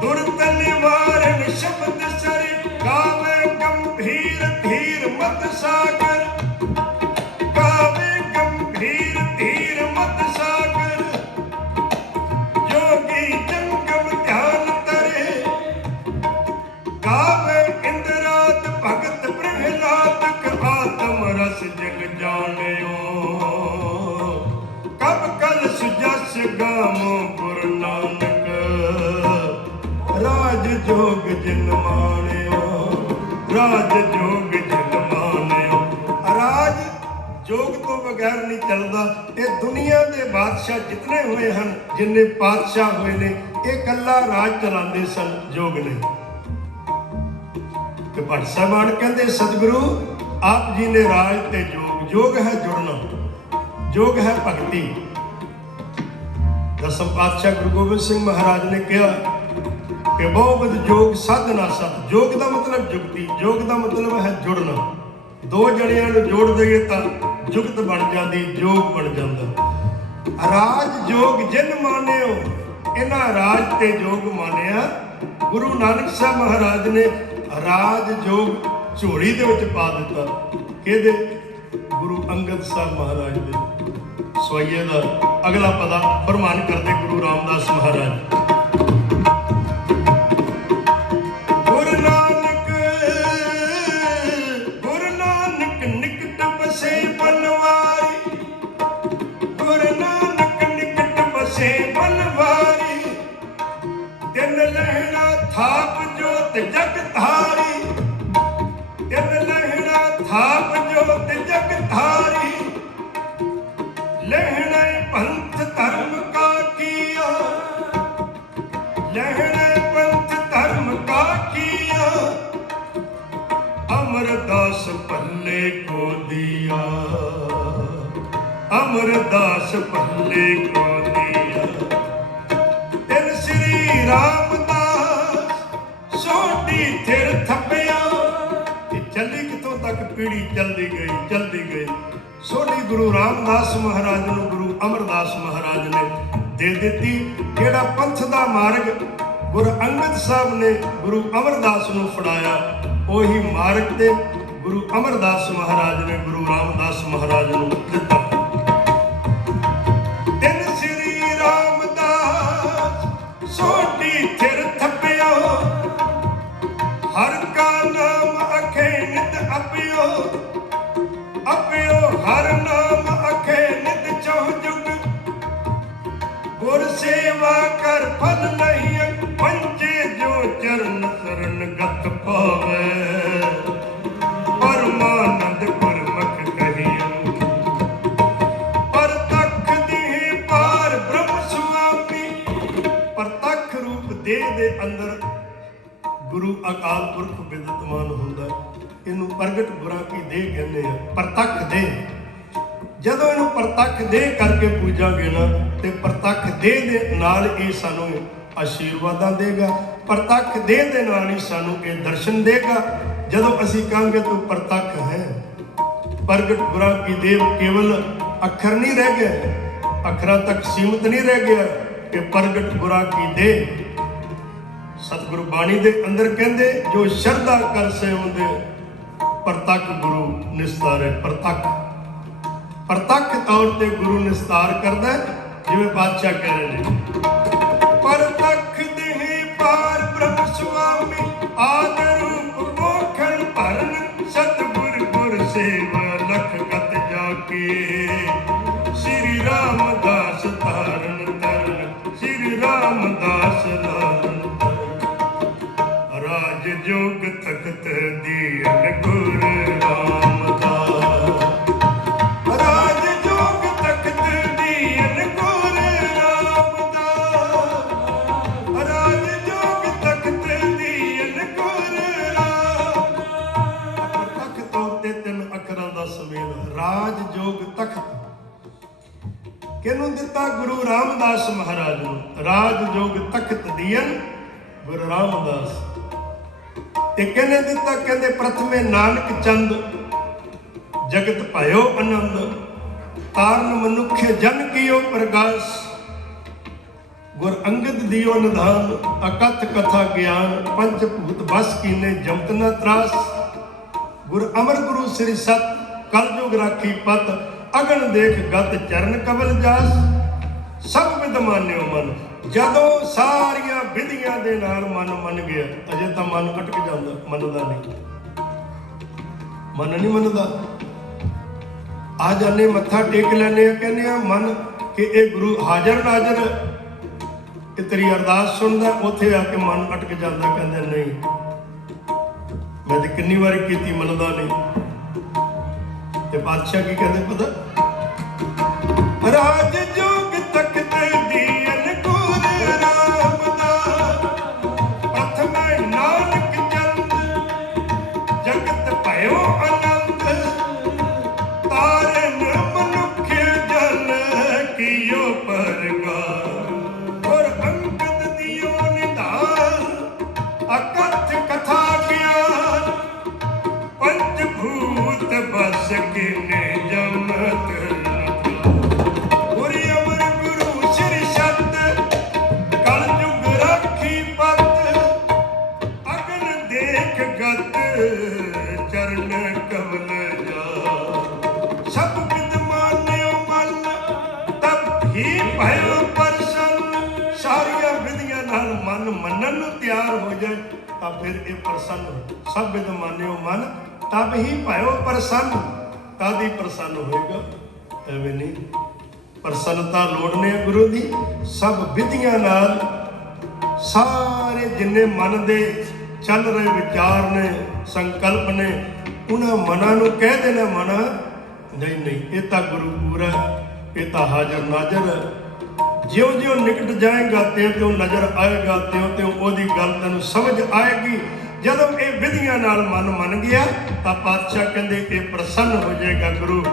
ਦੁਰਤ ਨਿਵਾਰਨ ਸ਼ਬਦ ਸਰੀ ਗਾਵੇ ਗੰਭੀਰ ਧੀਰ ਮਤ ਸਾਗਰ ਗਾਵੇ ਗੰਭੀਰ ਧੀਰ ਮਤ ਸਾਗਰ ਜੋਗੀ ਜੰਗਮ ਧਿਆਨ ਤਰੇ ਗਾਵੇ ਇੰਦਰਾਤ ਭਗਤ ਪ੍ਰਹਿਲਾਦ ਆਤਮ ਰਸ ਜਗ ਜਾਣਿਓ ਕਬ ਕਲ ਸੁਜਸ ਗਾਮੋ ਗੁਰੂ ਨਾਨਕ ਰਾਜ ਜੋਗ ਜਿਨ ਮਾਣਿਓ ਰਾਜ ਜੋਗ ਜਿਨ ਮਾਣਿਓ। ਰਾਜ ਜੋਗ ਤੋਂ ਬਗੈਰ ਨਹੀਂ ਚੱਲਦਾ। ਇਹ ਦੁਨੀਆ ਦੇ ਬਾਦਸ਼ਾਹ ਜਿਤਨੇ ਹੋਏ ਹਨ, ਜਿੰਨੇ ਪਾਤਸ਼ਾਹ ਹੋਏ ਨੇ, ਇਹ ਇਕੱਲਾ ਰਾਜ ਚਲਾਉਂਦੇ ਸਨ ਜੋਗ ਨੇ। ਤੇ ਭੱਟ ਸਾਹਿਬਾਨ ਕਹਿੰਦੇ ਸਤਿਗੁਰੂ ਆਪ ਜੀ ਨੇ ਰਾਜ ਤੇ ਜੋਗ, ਜੋਗ ਹੈ ਜੁੜਨਾ, ਜੋਗ ਹੈ ਭਗਤੀ। ਦਸਮ ਪਾਤਸ਼ਾਹ ਗੁਰੂ ਗੋਬਿੰਦ ਸਿੰਘ ਮਹਾਰਾਜ ਨੇ ਕਿਹਾ ਕਿ ਬਹੁਵਿਧ ਜੋਗ ਸਾਧਨਾ ਸਤ। ਜੋਗ ਦਾ ਮਤਲਬ ਜੁਗਤੀ, ਜੋਗ ਦਾ ਮਤਲਬ ਹੈ ਜੁੜਨਾ। ਦੋ ਜਣਿਆਂ ਨੂੰ ਜੋੜ ਦਈਏ ਤਾਂ ਜੁਗਤ ਬਣ ਜਾਂਦੀ, ਜੋਗ ਬਣ ਜਾਂਦਾ। ਰਾਜ ਜੋਗ ਜਿਨ ਮਾਨਿਓ, ਇਹਨਾਂ ਰਾਜ ਤੇ ਜੋਗ ਮਾਨਿਆ। ਗੁਰੂ ਨਾਨਕ ਸਾਹਿਬ ਮਹਾਰਾਜ ਨੇ ਰਾਜ ਜੋਗ ਝੋਲੀ ਦੇ ਵਿੱਚ ਪਾ ਦਿੱਤਾ। ਕਿਹਦੇ? ਗੁਰੂ ਅੰਗਦ ਸਾਹਿਬ ਮਹਾਰਾਜ ਦੇ। ਸਵਈਏ ਦਾ ਅਗਲਾ ਪਦਾ ਫਰਮਾਨ ਕਰਦੇ ਗੁਰੂ ਰਾਮਦਾਸ ਮਹਾਰਾਜ, ਗੁਰੂ ਨਾਨਕ ਨਿਕਟ ਬਸੇ ਬਨਵਾਰੀ, ਗੁਰੂ ਨਾਨਕ ਨਿਕਟ ਬਸੇ ਬਨਵਾਰੀ, ਦਿਨ ਲਹਿਣਾ ਥਾਪ ਜੋਤ ਜਗ ਧਾਰੀ, ਦਿਨ ਲਹਿਣਾ ਥਾਪ ਜੋਤ ਜਗ ਧਾਰੀ, ਲਹਿਣੇ ਪੰਥ ਧਰਮ ਕਾ ਕੀਆ, ਲਹਿਣੇ ਪੰਥ ਧਰਮ ਕਾ ਕੀਆ, ਅਮਰਦਾਸ ਭੱਲੇ ਕੋ ਦਿਆ। ਅਮਰਦਾਸ ਭੱਲੇ ਕੋ ਦਿਆ। ਤਿਨ ਸ੍ਰੀ ਰਾਮਦਾਸ ਸੋਢੀ ਥਿਰ ਥੱਪਿਆ। ਇਹ ਚੱਲੀ ਕਿੱਥੋਂ ਤੱਕ ਪੀੜੀ ਚੱਲਦੀ ਗਈ। ਸੋਢੀ ਗੁਰੂ ਰਾਮਦਾਸ ਮਹਾਰਾਜ ਨੂੰ ਗੁਰੂ ਅਮਰਦਾਸ ਮਹਾਰਾਜ ਨੇ ਦੇ ਦਿੱਤੀ। ਜਿਹੜਾ ਪੰਥ ਦਾ ਮਾਰਗ ਗੁਰੂ ਅੰਗਦ ਸਾਹਿਬ ਨੇ ਗੁਰੂ ਅਮਰਦਾਸ ਨੂੰ ਫੜਾਇਆ, ਉਹੀ ਮਾਰਗ ਤੇ ਗੁਰੂ ਅਮਰਦਾਸ ਮਹਾਰਾਜ ਨੇ ਗੁਰੂ ਰਾਮਦਾਸ ਮਹਾਰਾਜ ਨੂੰ ਦਿੱਤਾ। ਤਿਨ ਸ੍ਰੀ ਰਾਮਦਾਸ ਸੋਢੀ ਥਿਰ ਥੱਪਿਓ। ਹਰ ਕਾ ਨਾਮ ਅਖੇ ਨਿਤ ਅਪਿਓ। ਹਰ ਨਾਮ ਅਖੇ ਨਿਤ ਚਹੁ ਜੁਗ। ਗੁਰ ਸੇਵਾ ਕਰ ਫਲ ਨਹੀਂ ਪੰਜੇ ਜੋ ਚਰਨ ਸਰਨ ਗਤ ਪਾਵੇ। ਪਰਮਾਨੰਦ ਗੁਰਮੁਖ ਕਹੀਓ। ਪਰਤਖ ਦੀ ਪਾਰ ਬ੍ਰਹਮ ਸੁਆਮੀ। ਪਰਤਖ ਰੂਪ ਦੇਹ ਦੇ ਅੰਦਰ ਗੁਰੂ ਅਕਾਲ ਪੁਰਖ ਬਿਦਤਮਾਨ ਹੁੰਦਾ। ਇਹਨੂੰ ਪ੍ਰਗਟ ਗੁਰਾਂ ਕੀ ਦੇਹ ਕਹਿੰਦੇ ਆ, ਪ੍ਰਤੱਖ ਦੇਹ। ਜਦੋਂ ਇਹਨੂੰ ਪ੍ਰਤੱਖ ਦੇਹ ਕਰਕੇ ਪੂਜਾਂਗੇ ਨਾ ਤੇ ਪ੍ਰਤੱਖ ਦੇਹ ਦੇ ਨਾਲ ਇਹ ਸਾਨੂੰ ਆਸ਼ੀਰਵਾਦਾਂ ਦੇਗਾ। ਪ੍ਰਤੱਖ ਦੇਹ ਦੇ ਨਾਲ ਹੀ ਸਾਨੂੰ ਇਹ ਦਰਸ਼ਨ ਦੇਗਾ। ਜਦੋਂ ਅਸੀਂ ਕਹਾਂਗੇ ਤੂੰ ਪ੍ਰਤੱਖ ਹੈ, ਪ੍ਰਗਟ ਗੁਰਾਂ ਕੀ ਦੇਹ ਕੇਵਲ ਅੱਖਰ ਨਹੀਂ ਰਹਿ ਗਏ, ਅੱਖਰਾਂ ਤੱਕ ਸੀਮਤ ਨਹੀਂ ਰਹਿ ਗਿਆ। ਇਹ ਪ੍ਰਗਟ ਗੁਰਾਂ ਕੀ ਦੇਹ ਸਤਿਗੁਰੂ ਬਾਣੀ ਦੇ ਅੰਦਰ ਕਹਿੰਦੇ ਜੋ ਸ਼ਰਧਾ ਕਰ ਸੇਵੰਦੇ ਪ੍ਰਤੱਖ ਗੁਰੂ ਨਿਸਤਾਰੇ। ਪ੍ਰਤੱਖ ਤੌਰ ਤੇ ਗੁਰੂ ਨਿਸਤਾਰ ਕਰਦਾ, ਜਿਵੇਂ ਬਾਦਸ਼ਾਹ ਕਹਿ ਰਹੇ ਨੇ। ਪ੍ਰਤੱਖ ਦੇਹ ਪਾਰ ਬ੍ਰਹਮ ਸੁਆਮੀ। ਆਦ ਰੂਪ ਮੋਖਣ ਭਰਨ ਸਤਿਗੁਰ ਗੁਰ ਸੇਵਾ ਲਖ ਗਤ ਜਾ ਕੇ। ਸ੍ਰੀ ਰਾਮਦਾਸ ਧਾਰਨ ਤਰਨ ਸ੍ਰੀ ਰਾਮਦਾਸ ਧਾਰਨ। ਰਾਜ ਜੋਗ ਤਖਤ ਦੀਨ ਗੁਰ ਰਾਮਦਾਸ। ਰਾਜ ਜੋਗ ਤਖਤ ਦੀਨ ਗੁਰ ਰਾਮਦਾਸ। ਰਾਜ ਜੋਗ ਤਖਤ ਦੀਨ ਗੁਰ ਰਾਮਦਾਸ। ਪ੍ਰਤੱਖ ਤੌਰ ਤੇ ਤਿੰਨ ਅੱਖਰਾਂ ਦਾ ਸੁਮੇਲ ਰਾਜ ਜੋਗ ਤਖਤ ਕਿਹਨੂੰ ਦਿੱਤਾ? ਗੁਰੂ ਰਾਮਦਾਸ ਮਹਾਰਾਜ ਨੂੰ। ਰਾਜ ਜੋਗ ਤਖਤ ਦੀਨ ਗੁਰੂ ਰਾਮਦਾਸ। ਤੇ ਕਿਹਨੇ ਦਿੱਤਾ? ਕਹਿੰਦੇ ਪ੍ਰਥਮੇ ਨਾਨਕ ਚੰਦ ਜਗਤ ਭਇਓ ਆਨੰਦ। ਤਾਰਨ ਮਨੁੱਖੇ ਜਨ ਕੀਓ ਪ੍ਰਗਾਸ। ਗੁਰ ਅੰਗਦ ਦਿਓ ਨਿਧਾਨ। ਅਕਥ ਕਥਾ ਗਿਆਨ ਪੰਚ ਭੂਤ ਬਸ ਕੀਨੇ ਜਮਤ ਨ ਤਰਾਸ। ਗੁਰ ਅਮਰ ਗੁਰੂ ਸ੍ਰੀ ਸਤ ਕਲਯੁਗ ਰਾਖੀ ਪਤ। ਅਗਨ ਦੇਖ ਗਤ ਚਰਨ ਕਬਲ ਜਾਸ। ਸਭ ਵਿਦ ਮਾਨਿਓ ਮਨ। ਜਦੋਂ ਸਾਰੀਆਂ ਵਿਧੀਆਂ ਦੇ ਨਾਲ ਮਨ ਮੰਨ ਗਿਆ, ਅਜੇ ਤਾਂ ਮਨ ਅਟਕ ਜਾਂਦਾ, ਮੰਨਦਾ ਨਹੀਂ। ਮਨ ਨਹੀਂ ਮੰਨਦਾ। ਆ ਜਾਂਦੇ ਮੱਥਾ ਟੇਕ ਲੈਂਦੇ ਆ, ਕਹਿੰਦੇ ਆ ਮਨ ਕਿ ਇਹ ਗੁਰੂ ਹਾਜ਼ਰ ਨਾਜ਼ਰ ਇਹ ਤੇਰੀ ਅਰਦਾਸ ਸੁਣਦਾ। ਉੱਥੇ ਆ ਕੇ ਮਨ ਅਟਕ ਜਾਂਦਾ, ਕਹਿੰਦੇ ਨਹੀਂ ਮੈਂ ਤੇ ਕਿੰਨੀ ਵਾਰੀ ਕੀਤੀ, ਮੰਨਦਾ ਨਹੀਂ। ਤੇ ਬਾਦਸ਼ਾਹ ਕੀ ਕਹਿੰਦੇ ਪਤਾ? ਰਾਜ ਜੋਗ ਤਖਤ ਦੀਨ ਗੁਰ ਰਾਮਦਾਸ। ਪ੍ਰਥਮੇ ਨਾਨਕ ਚੰਦ ਜਗਤ ਭਇਓ ਆਨੰਦ। ਤਾਰਨ ਮਨੁੱਖ ਜਨ ਕੀਓ ਪ੍ਰਗਾਸ। ਗੁਰ ਅੰਗਦ ਦਿਓ ਨਿਧਾਨ। ਅਕਥ ਕਥਾ ਗਿਆਨ ਪੰਚ ਭੂਤ ਬਸ ਕੀਨੇ ਜਮਤ। ਚਰਨ ਕਮਲ ਜਾ। ਸਭ ਵਿਦ ਮਾਨਿਓ ਮਨ ਤਬ ਹੀ ਭਇਓ ਪ੍ਰਸੰਨ। ਸਾਰੀਆਂ ਵਿਧੀਆਂ ਨਾਲ ਮਨ ਮੰਨਣ ਨੂੰ ਤਿਆਰ ਹੋ ਜਾਏ ਤਾਂ ਫਿਰ ਇਹ ਪ੍ਰਸੰਨ। ਸਭ ਵਿਦ ਮਾਨਿਓ ਮਨ ਤਬ ਹੀ ਭਇਓ ਪ੍ਰਸੰਨ। ਤਦ ਹੀ ਪ੍ਰਸੰਨ ਹੋਏਗਾ, ਐਵੇਂ ਨਹੀਂ। ਪ੍ਰਸੰਨਤਾ ਲੋੜਨੇ ਆ ਗੁਰੂ ਦੀ। ਸਭ ਵਿਧੀਆਂ ਨਾਲ ਸਾਰੇ ਜਿੰਨੇ ਮਨ ਦੇ ਚੱਲ ਰਹੇ ਵਿਚਾਰ ਨੇ, ਸੰਕਲਪ ਨੇ, ਉਹਨਾਂ ਮਨਾਂ ਨੂੰ ਕਹਿ ਦੇਣਾ ਮਨ ਨਹੀਂ ਇਹ ਤਾਂ ਗੁਰੂ ਪੂਰਾ, ਇਹ ਤਾਂ ਹਾਜ਼ਰ ਨਾਜ਼ਰ ਹੈ। ਜਿਉਂ-ਜਿਉਂ ਨਿਕਟ ਜਾਏਗਾ ਤਿਉਂ-ਤਿਉਂ ਨਜ਼ਰ ਆਏਗਾ, ਤਿਉਂ-ਤਿਉਂ ਉਹਦੀ ਗੱਲ ਤੈਨੂੰ ਸਮਝ ਆਏਗੀ। ਜਦੋਂ ਇਹ ਵਿਧੀਆਂ ਨਾਲ ਮਨ ਮੰਨ ਗਿਆ ਤਾਂ ਪਾਤਸ਼ਾਹ ਕਹਿੰਦੇ ਇਹ ਪ੍ਰਸੰਨ ਹੋ ਜਾਏਗਾ ਗੁਰੂ।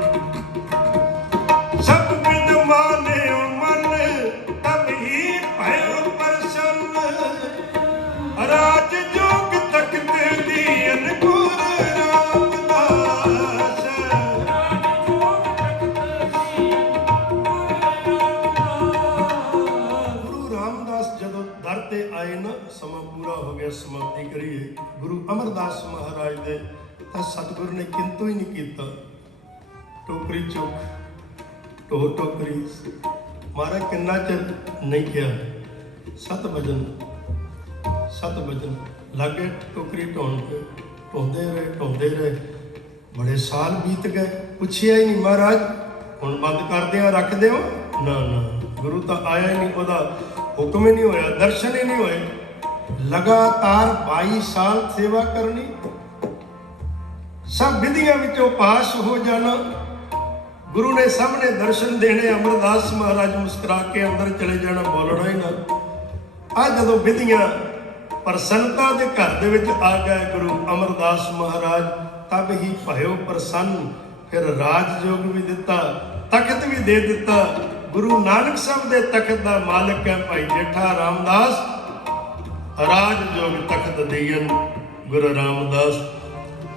ਅਮਰਦਾਸ ਮਹਾਰਾਜ ਦੇ ਤਾਂ ਸਤਿਗੁਰੂ ਨੇ ਕਿੰਤੂ ਹੀ ਨਹੀਂ ਕੀਤਾ। ਟੋਕਰੀ ਚੁੱਕ ਢੋ ਟੋਕਰੀ, ਮਹਾਰਾਜ ਕਿੰਨਾ ਚਿਰ ਨਹੀਂ ਕਿਹਾ। 7 ਵਜਨ ਲਾਗੇ ਟੋਕਰੀ ਢੋਂਦੇ ਰਹੇ। ਬੜੇ ਸਾਲ ਬੀਤ ਗਏ, ਪੁੱਛਿਆ ਹੀ ਨਹੀਂ ਮਹਾਰਾਜ ਹੁਣ ਬੰਦ ਕਰਦੇ ਆ, ਰੱਖ ਦਿਓ। ਨਾ, ਗੁਰੂ ਤਾਂ ਆਇਆ ਹੀ ਨਹੀਂ, ਉਹਦਾ ਹੁਕਮ ਹੀ ਨਹੀਂ ਹੋਇਆ, ਦਰਸ਼ਨ ਹੀ ਨਹੀਂ ਹੋਏ। ਲਗਾਤਾਰ 22 ਸਾਲ ਸੇਵਾ ਕਰਨੀ, ਸਭ ਵਿਧੀਆਂ ਵਿੱਚੋਂ ਪਾਸ ਹੋ ਜਾਣਾ। ਗੁਰੂ ਨੇ ਸਾਹਮਣੇ ਦਰਸ਼ਨ ਦੇਣੇ, ਅਮਰਦਾਸ ਮਹਾਰਾਜ ਮੁਸਕਰਾ ਕੇ ਅੰਦਰ ਚਲੇ ਜਾਣਾ, ਬੋਲਣਾ ਹੀ ਨਾ। ਆ ਜਦੋਂ ਵਿਧੀਆਂ ਪ੍ਰਸੰਨਤਾ ਦੇ ਘਰ ਦੇ ਵਿੱਚ ਆ ਗਏ ਗੁਰੂ ਅਮਰਦਾਸ ਮਹਾਰਾਜ, ਤਬ ਹੀ ਭਇਓ ਪ੍ਰਸੰਨ। ਫਿਰ ਰਾਜਯੋਗ ਵੀ ਦਿੱਤਾ, ਤਖਤ ਵੀ ਦੇ ਦਿੱਤਾ। ਗੁਰੂ ਨਾਨਕ ਸਾਹਿਬ ਦੇ ਤਖਤ ਦਾ ਮਾਲਕ ਹੈ ਭਾਈ ਜੇਠਾ ਰਾਮਦਾਸ। ਰਾਜਯੋਗ ਤਖਤ ਦੇਇਨ ਗੁਰੂ ਰਾਮਦਾਸ।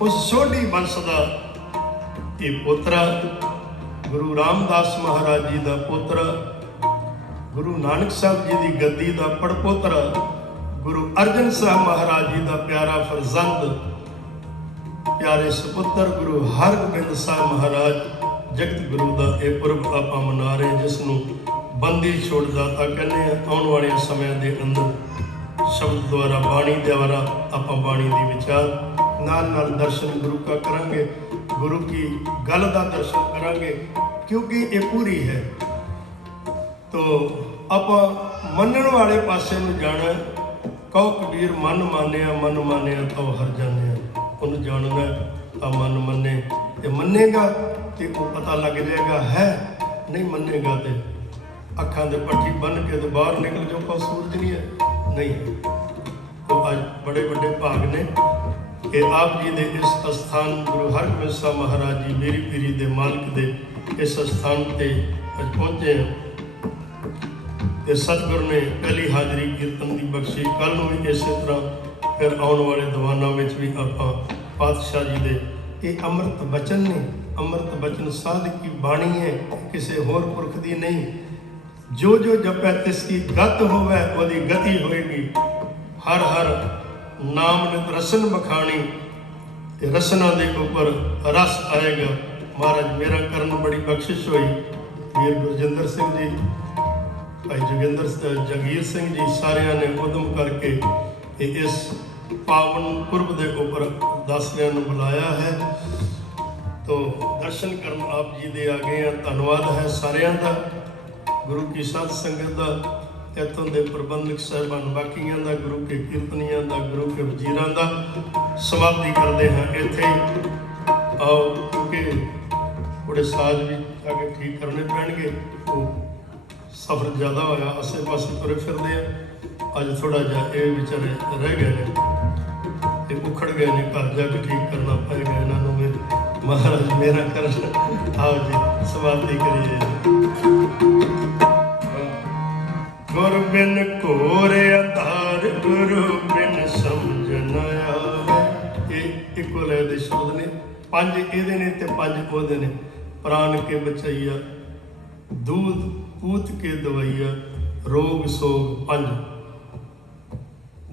ਉਸ ਸੋਢੀ ਬੰਸ ਦਾ ਇਹ ਪੋਤਰਾ, ਗੁਰੂ ਰਾਮਦਾਸ ਮਹਾਰਾਜ ਜੀ ਦਾ ਪੋਤਰਾ, ਗੁਰੂ ਨਾਨਕ ਸਾਹਿਬ ਜੀ ਦੀ ਗੱਦੀ ਦਾ ਪੜਪੋਤਰਾ, ਗੁਰੂ ਅਰਜਨ ਸਾਹਿਬ ਮਹਾਰਾਜ ਜੀ ਦਾ ਪਿਆਰਾ ਫਰਜ਼ੰਦ, ਪਿਆਰੇ ਸੁਪੁੱਤਰ ਗੁਰੂ ਹਰਗੋਬਿੰਦ ਸਾਹਿਬ ਮਹਾਰਾਜ। ਜਗਤ ਗੁਰੂ ਦਾ ਇਹ ਪੁਰਬ ਆਪਾਂ ਮਨਾ ਰਹੇ, ਜਿਸ ਨੂੰ ਬੰਦੀ ਛੋੜ ਦਾਤਾ ਕਹਿੰਦੇ ਆ। ਆਉਣ ਵਾਲੇ ਸਮਿਆਂ ਦੇ ਅੰਦਰ ਸ਼ਬਦ ਦੁਆਰਾ, ਬਾਣੀ ਦੁਆਰਾ ਆਪਾਂ ਬਾਣੀ ਦੀ ਵਿਚਾਰ ਨਾਲ ਦਰਸ਼ਨ ਗੁਰੂ ਕਾ ਕਰਾਂਗੇ, ਗੁਰੂ ਕੀ ਗੱਲ ਦਾ ਦਰਸ਼ਨ ਕਰਾਂਗੇ, ਕਿਉਂਕਿ ਇਹ ਪੂਰੀ ਹੈ। ਤੋ ਆਪਾਂ ਮੰਨਣ ਵਾਲੇ ਪਾਸੇ ਨੂੰ ਜਾਣਾ। ਕਹੋ ਕਬੀਰ ਮਨ ਮਾਨਿਆ ਤਉ ਹਰ ਜਾਣਿਆ। ਉਹਨੂੰ ਜਾਣਨਾ ਤਾਂ ਮਨ ਮੰਨੇ, ਤੇ ਮੰਨੇਗਾ ਤੇ ਉਹ ਪਤਾ ਲੱਗ ਜਾਏਗਾ ਹੈ, ਨਹੀਂ ਮੰਨੇਗਾ ਤੇ ਅੱਖਾਂ ਦੇ ਪੱਟੀ ਬੰਨ੍ਹ ਕੇ ਤੇ ਬਾਹਰ ਨਿਕਲ ਜਾਓ, ਕੋ ਸੂਰਜ ਨਹੀਂ ਹੈ, ਨਹੀਂ। ਤੋ ਅੱਜ ਬੜੇ ਵੱਡੇ ਭਾਗ ਨੇ ਕਿ ਆਪ ਜੀ ਦੇ ਇਸ ਅਸਥਾਨ ਗੁਰੂ ਹਰਗੋਬਿੰਦ ਸਾਹਿਬ ਮਹਾਰਾਜ ਜੀ ਮੇਰੀ ਪੀਰੀ ਦੇ ਮਾਲਕ ਦੇ ਇਸ ਅਸਥਾਨ ਤੇ ਅੱਜ ਪਹੁੰਚੇ ਹਾਂ। ਤੇ ਸਤਿਗੁਰੂ ਨੇ ਪਹਿਲੀ ਹਾਜ਼ਰੀ ਕੀਰਤਨ ਦੀ ਬਖਸ਼ੀ। ਕੱਲ੍ਹ ਨੂੰ ਵੀ ਇਸੇ ਤਰ੍ਹਾਂ ਫਿਰ ਆਉਣ ਵਾਲੇ ਦੀਵਾਨਾਂ ਵਿੱਚ ਵੀ ਆਪਾਂ ਪਾਤਸ਼ਾਹ ਜੀ ਦੇ ਇਹ ਅੰਮ੍ਰਿਤ ਬਚਨ ਨੇ। ਅੰਮ੍ਰਿਤ ਬਚਨ ਸਾਧ ਕੀ ਬਾਣੀ ਹੈ, ਕਿਸੇ ਹੋਰ ਪੁਰਖ ਦੀ ਨਹੀਂ। ਜੋ ਜਪੈ ਤਿਸ ਕੀ ਗਤ ਹੋਵੇ, ਉਹਦੀ ਗਤੀ ਹੋਏਗੀ। ਹਰ ਨਾਮ ਨਿਤ ਰਸਨ ਬਖਾਣੀ, ਤੇ ਰਸਨਾ ਦੇ ਉੱਪਰ ਰਸ ਆਏਗਾ। ਮਹਾਰਾਜ ਮੇਰਾ ਕਰਨ ਬੜੀ ਬਖਸ਼ਿਸ਼ ਹੋਈ। ਵੀਰ ਗੁਰਜਿੰਦਰ ਸਿੰਘ ਜੀ, ਭਾਈ ਜਗੀਰ ਸਿੰਘ ਜੀ, ਸਾਰਿਆਂ ਨੇ ਉਦਮ ਕਰਕੇ ਇਸ ਪਾਵਨ ਪੁਰਬ ਦੇ ਉੱਪਰ ਦਾਸੀਆਂ ਨੂੰ ਬੁਲਾਇਆ ਹੈ। ਤੋ ਦਰਸ਼ਨ ਕਰਨ ਆਪ ਜੀ ਦੇ ਆ ਗਏ ਆ। ਧੰਨਵਾਦ ਹੈ ਸਾਰਿਆਂ ਦਾ, ਗੁਰੂ ਕੀ ਸਾਧ ਸੰਗਤ ਦਾ, ਇੱਥੋਂ ਦੇ ਪ੍ਰਬੰਧਕ ਸਾਹਿਬਾਨ ਬਾਕੀਆਂ ਦਾ, ਗੁਰੂ ਕੇ ਕੀਰਤਨੀਆਂ ਦਾ, ਗੁਰੂ ਕੇ ਵਜ਼ੀਰਾਂ ਦਾ। ਸਮਾਪਤੀ ਕਰਦੇ ਹਾਂ ਇੱਥੇ ਆਓ, ਕਿਉਂਕਿ ਥੋੜੇ ਸਾਜ਼ ਵੀ ਅੱਗੇ ਠੀਕ ਕਰਨੇ ਪੈਣਗੇ। ਉਹ ਸਫ਼ਰ ਜ਼ਿਆਦਾ ਹੋਇਆ, ਆਸੇ ਪਾਸੇ ਤੁਰੇ ਫਿਰਦੇ ਆ। ਅੱਜ ਥੋੜਾ ਜਿਹਾ ਇਹ ਵਿਚਾਰੇ ਰਹਿ ਗਏ ਨੇ ਤੇ ਉਖੜ ਗਏ ਨੇ, ਘਰ ਜਾ ਕੇ ਠੀਕ ਕਰਨਾ ਪਏਗਾ ਇਹਨਾਂ ਨੂੰ ਵੀ। ਮਹਾਰਾਜ ਮੇਰਾ ਕਰਨ। ਆਓ ਜੀ ਸਮਾਪਤੀ ਕਰੀਏ। ਗੁਰ ਬਿਨ ਘੋਰ ਅੰਧਾਰ, ਗੁਰੂ ਬਿਨ ਸਮਝ ਨ ਆਵੇ। ਇਹ ਇੱਕੋ ਲਹਿ ਦੇ ਸ਼ਬਦ ਨੇ, 5 ਇਹਦੇ ਨੇ ਤੇ 5 ਉਹਦੇ ਨੇ। ਪ੍ਰਾਨ ਕੇ ਬਚਈਆ, ਦੂਧ ਪੂਤ ਕੇ ਦਵਾਈਆ, ਰੋਗ ਸੋਗ 5।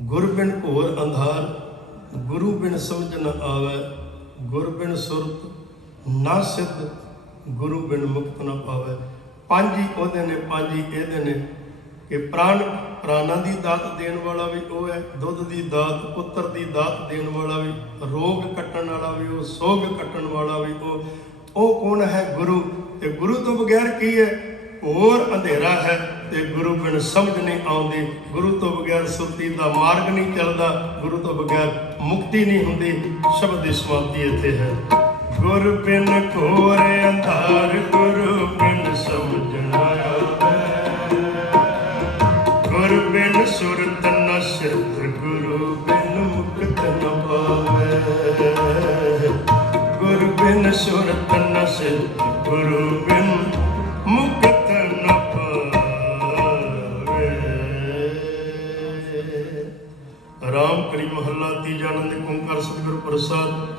ਗੁਰ ਬਿਨ ਘੋਰ ਅੰਧਾਰ, ਗੁਰੂ ਬਿਨ ਸਮਝ ਨ ਆਵੇ। ਗੁਰ ਬਿਨ ਸੁਰਤ ਨਾ ਸਿੱਧ, ਗੁਰੂ ਬਿਨ ਮੁਕਤ ਨ ਪਾਵੇ। 5 ਹੀ ਉਹਦੇ ਨੇ, 5 ਹੀ ਇਹਦੇ ਨੇ। ਕਿ ਪ੍ਰਾਣਾਂ ਦੀ ਦਾਤ ਦੇਣ ਵਾਲਾ ਵੀ ਉਹ ਹੈ, ਦੁੱਧ ਦੀ ਦਾਤ, ਪੁੱਤਰ ਦੀ ਦਾਤ ਦੇਣ ਵਾਲਾ ਵੀ, ਰੋਗ ਕੱਟਣ ਵਾਲਾ ਵੀ ਉਹ, ਸੋਗ ਕੱਟਣ ਵਾਲਾ ਵੀ ਉਹ ਕੌਣ ਹੈ? ਗੁਰੂ। ਤੇ ਗੁਰੂ ਤੋਂ ਬਗੈਰ ਕੀ ਹੈ? ਹੋਰ ਅੰਧੇਰਾ ਹੈ, ਤੇ ਗੁਰੂ ਬਿਨ ਸਮਝ ਨਹੀਂ ਆਉਂਦੀ। ਗੁਰੂ ਤੋਂ ਬਗੈਰ ਸੁਰਤੀ ਦਾ ਮਾਰਗ ਨਹੀਂ ਚੱਲਦਾ, ਗੁਰੂ ਤੋਂ ਬਗੈਰ ਮੁਕਤੀ ਨਹੀਂ ਹੁੰਦੀ। ਸ਼ਬਦ ਦੀ ਸਮਾਪਤੀ ਇੱਥੇ ਹੈ। ਗੁਰ ਬਿਨ ਘੋਰ ਅੰਧਾਰ, ਗੁਰੂ ਬਿਨ ਸਮਝ ਨ ਆਵੇ। ਗੁਰ ਬਿਨ ਸੁਰਤ ਨ ਸਿੱਧ, ਗੁਰੂ ਬਿਨ ਮੁਕਤ ਨ ਪਾਵੇ। ਗੁਰ ਬਿਨ ਸੁਰਤ ਨ ਸਿੱਧ, ਗੁਰੂ ਬਿਨ ਮੁਕਤ ਨ ਪਾਵੇ। ਰਾਮ ਕਲੀ ਮਹੱਲਾ ਤੀਜਾ। ਆਨੰਦ ਓੰਕਾਰ ਸਤਿਗੁਰ ਪ੍ਰਸਾਦ।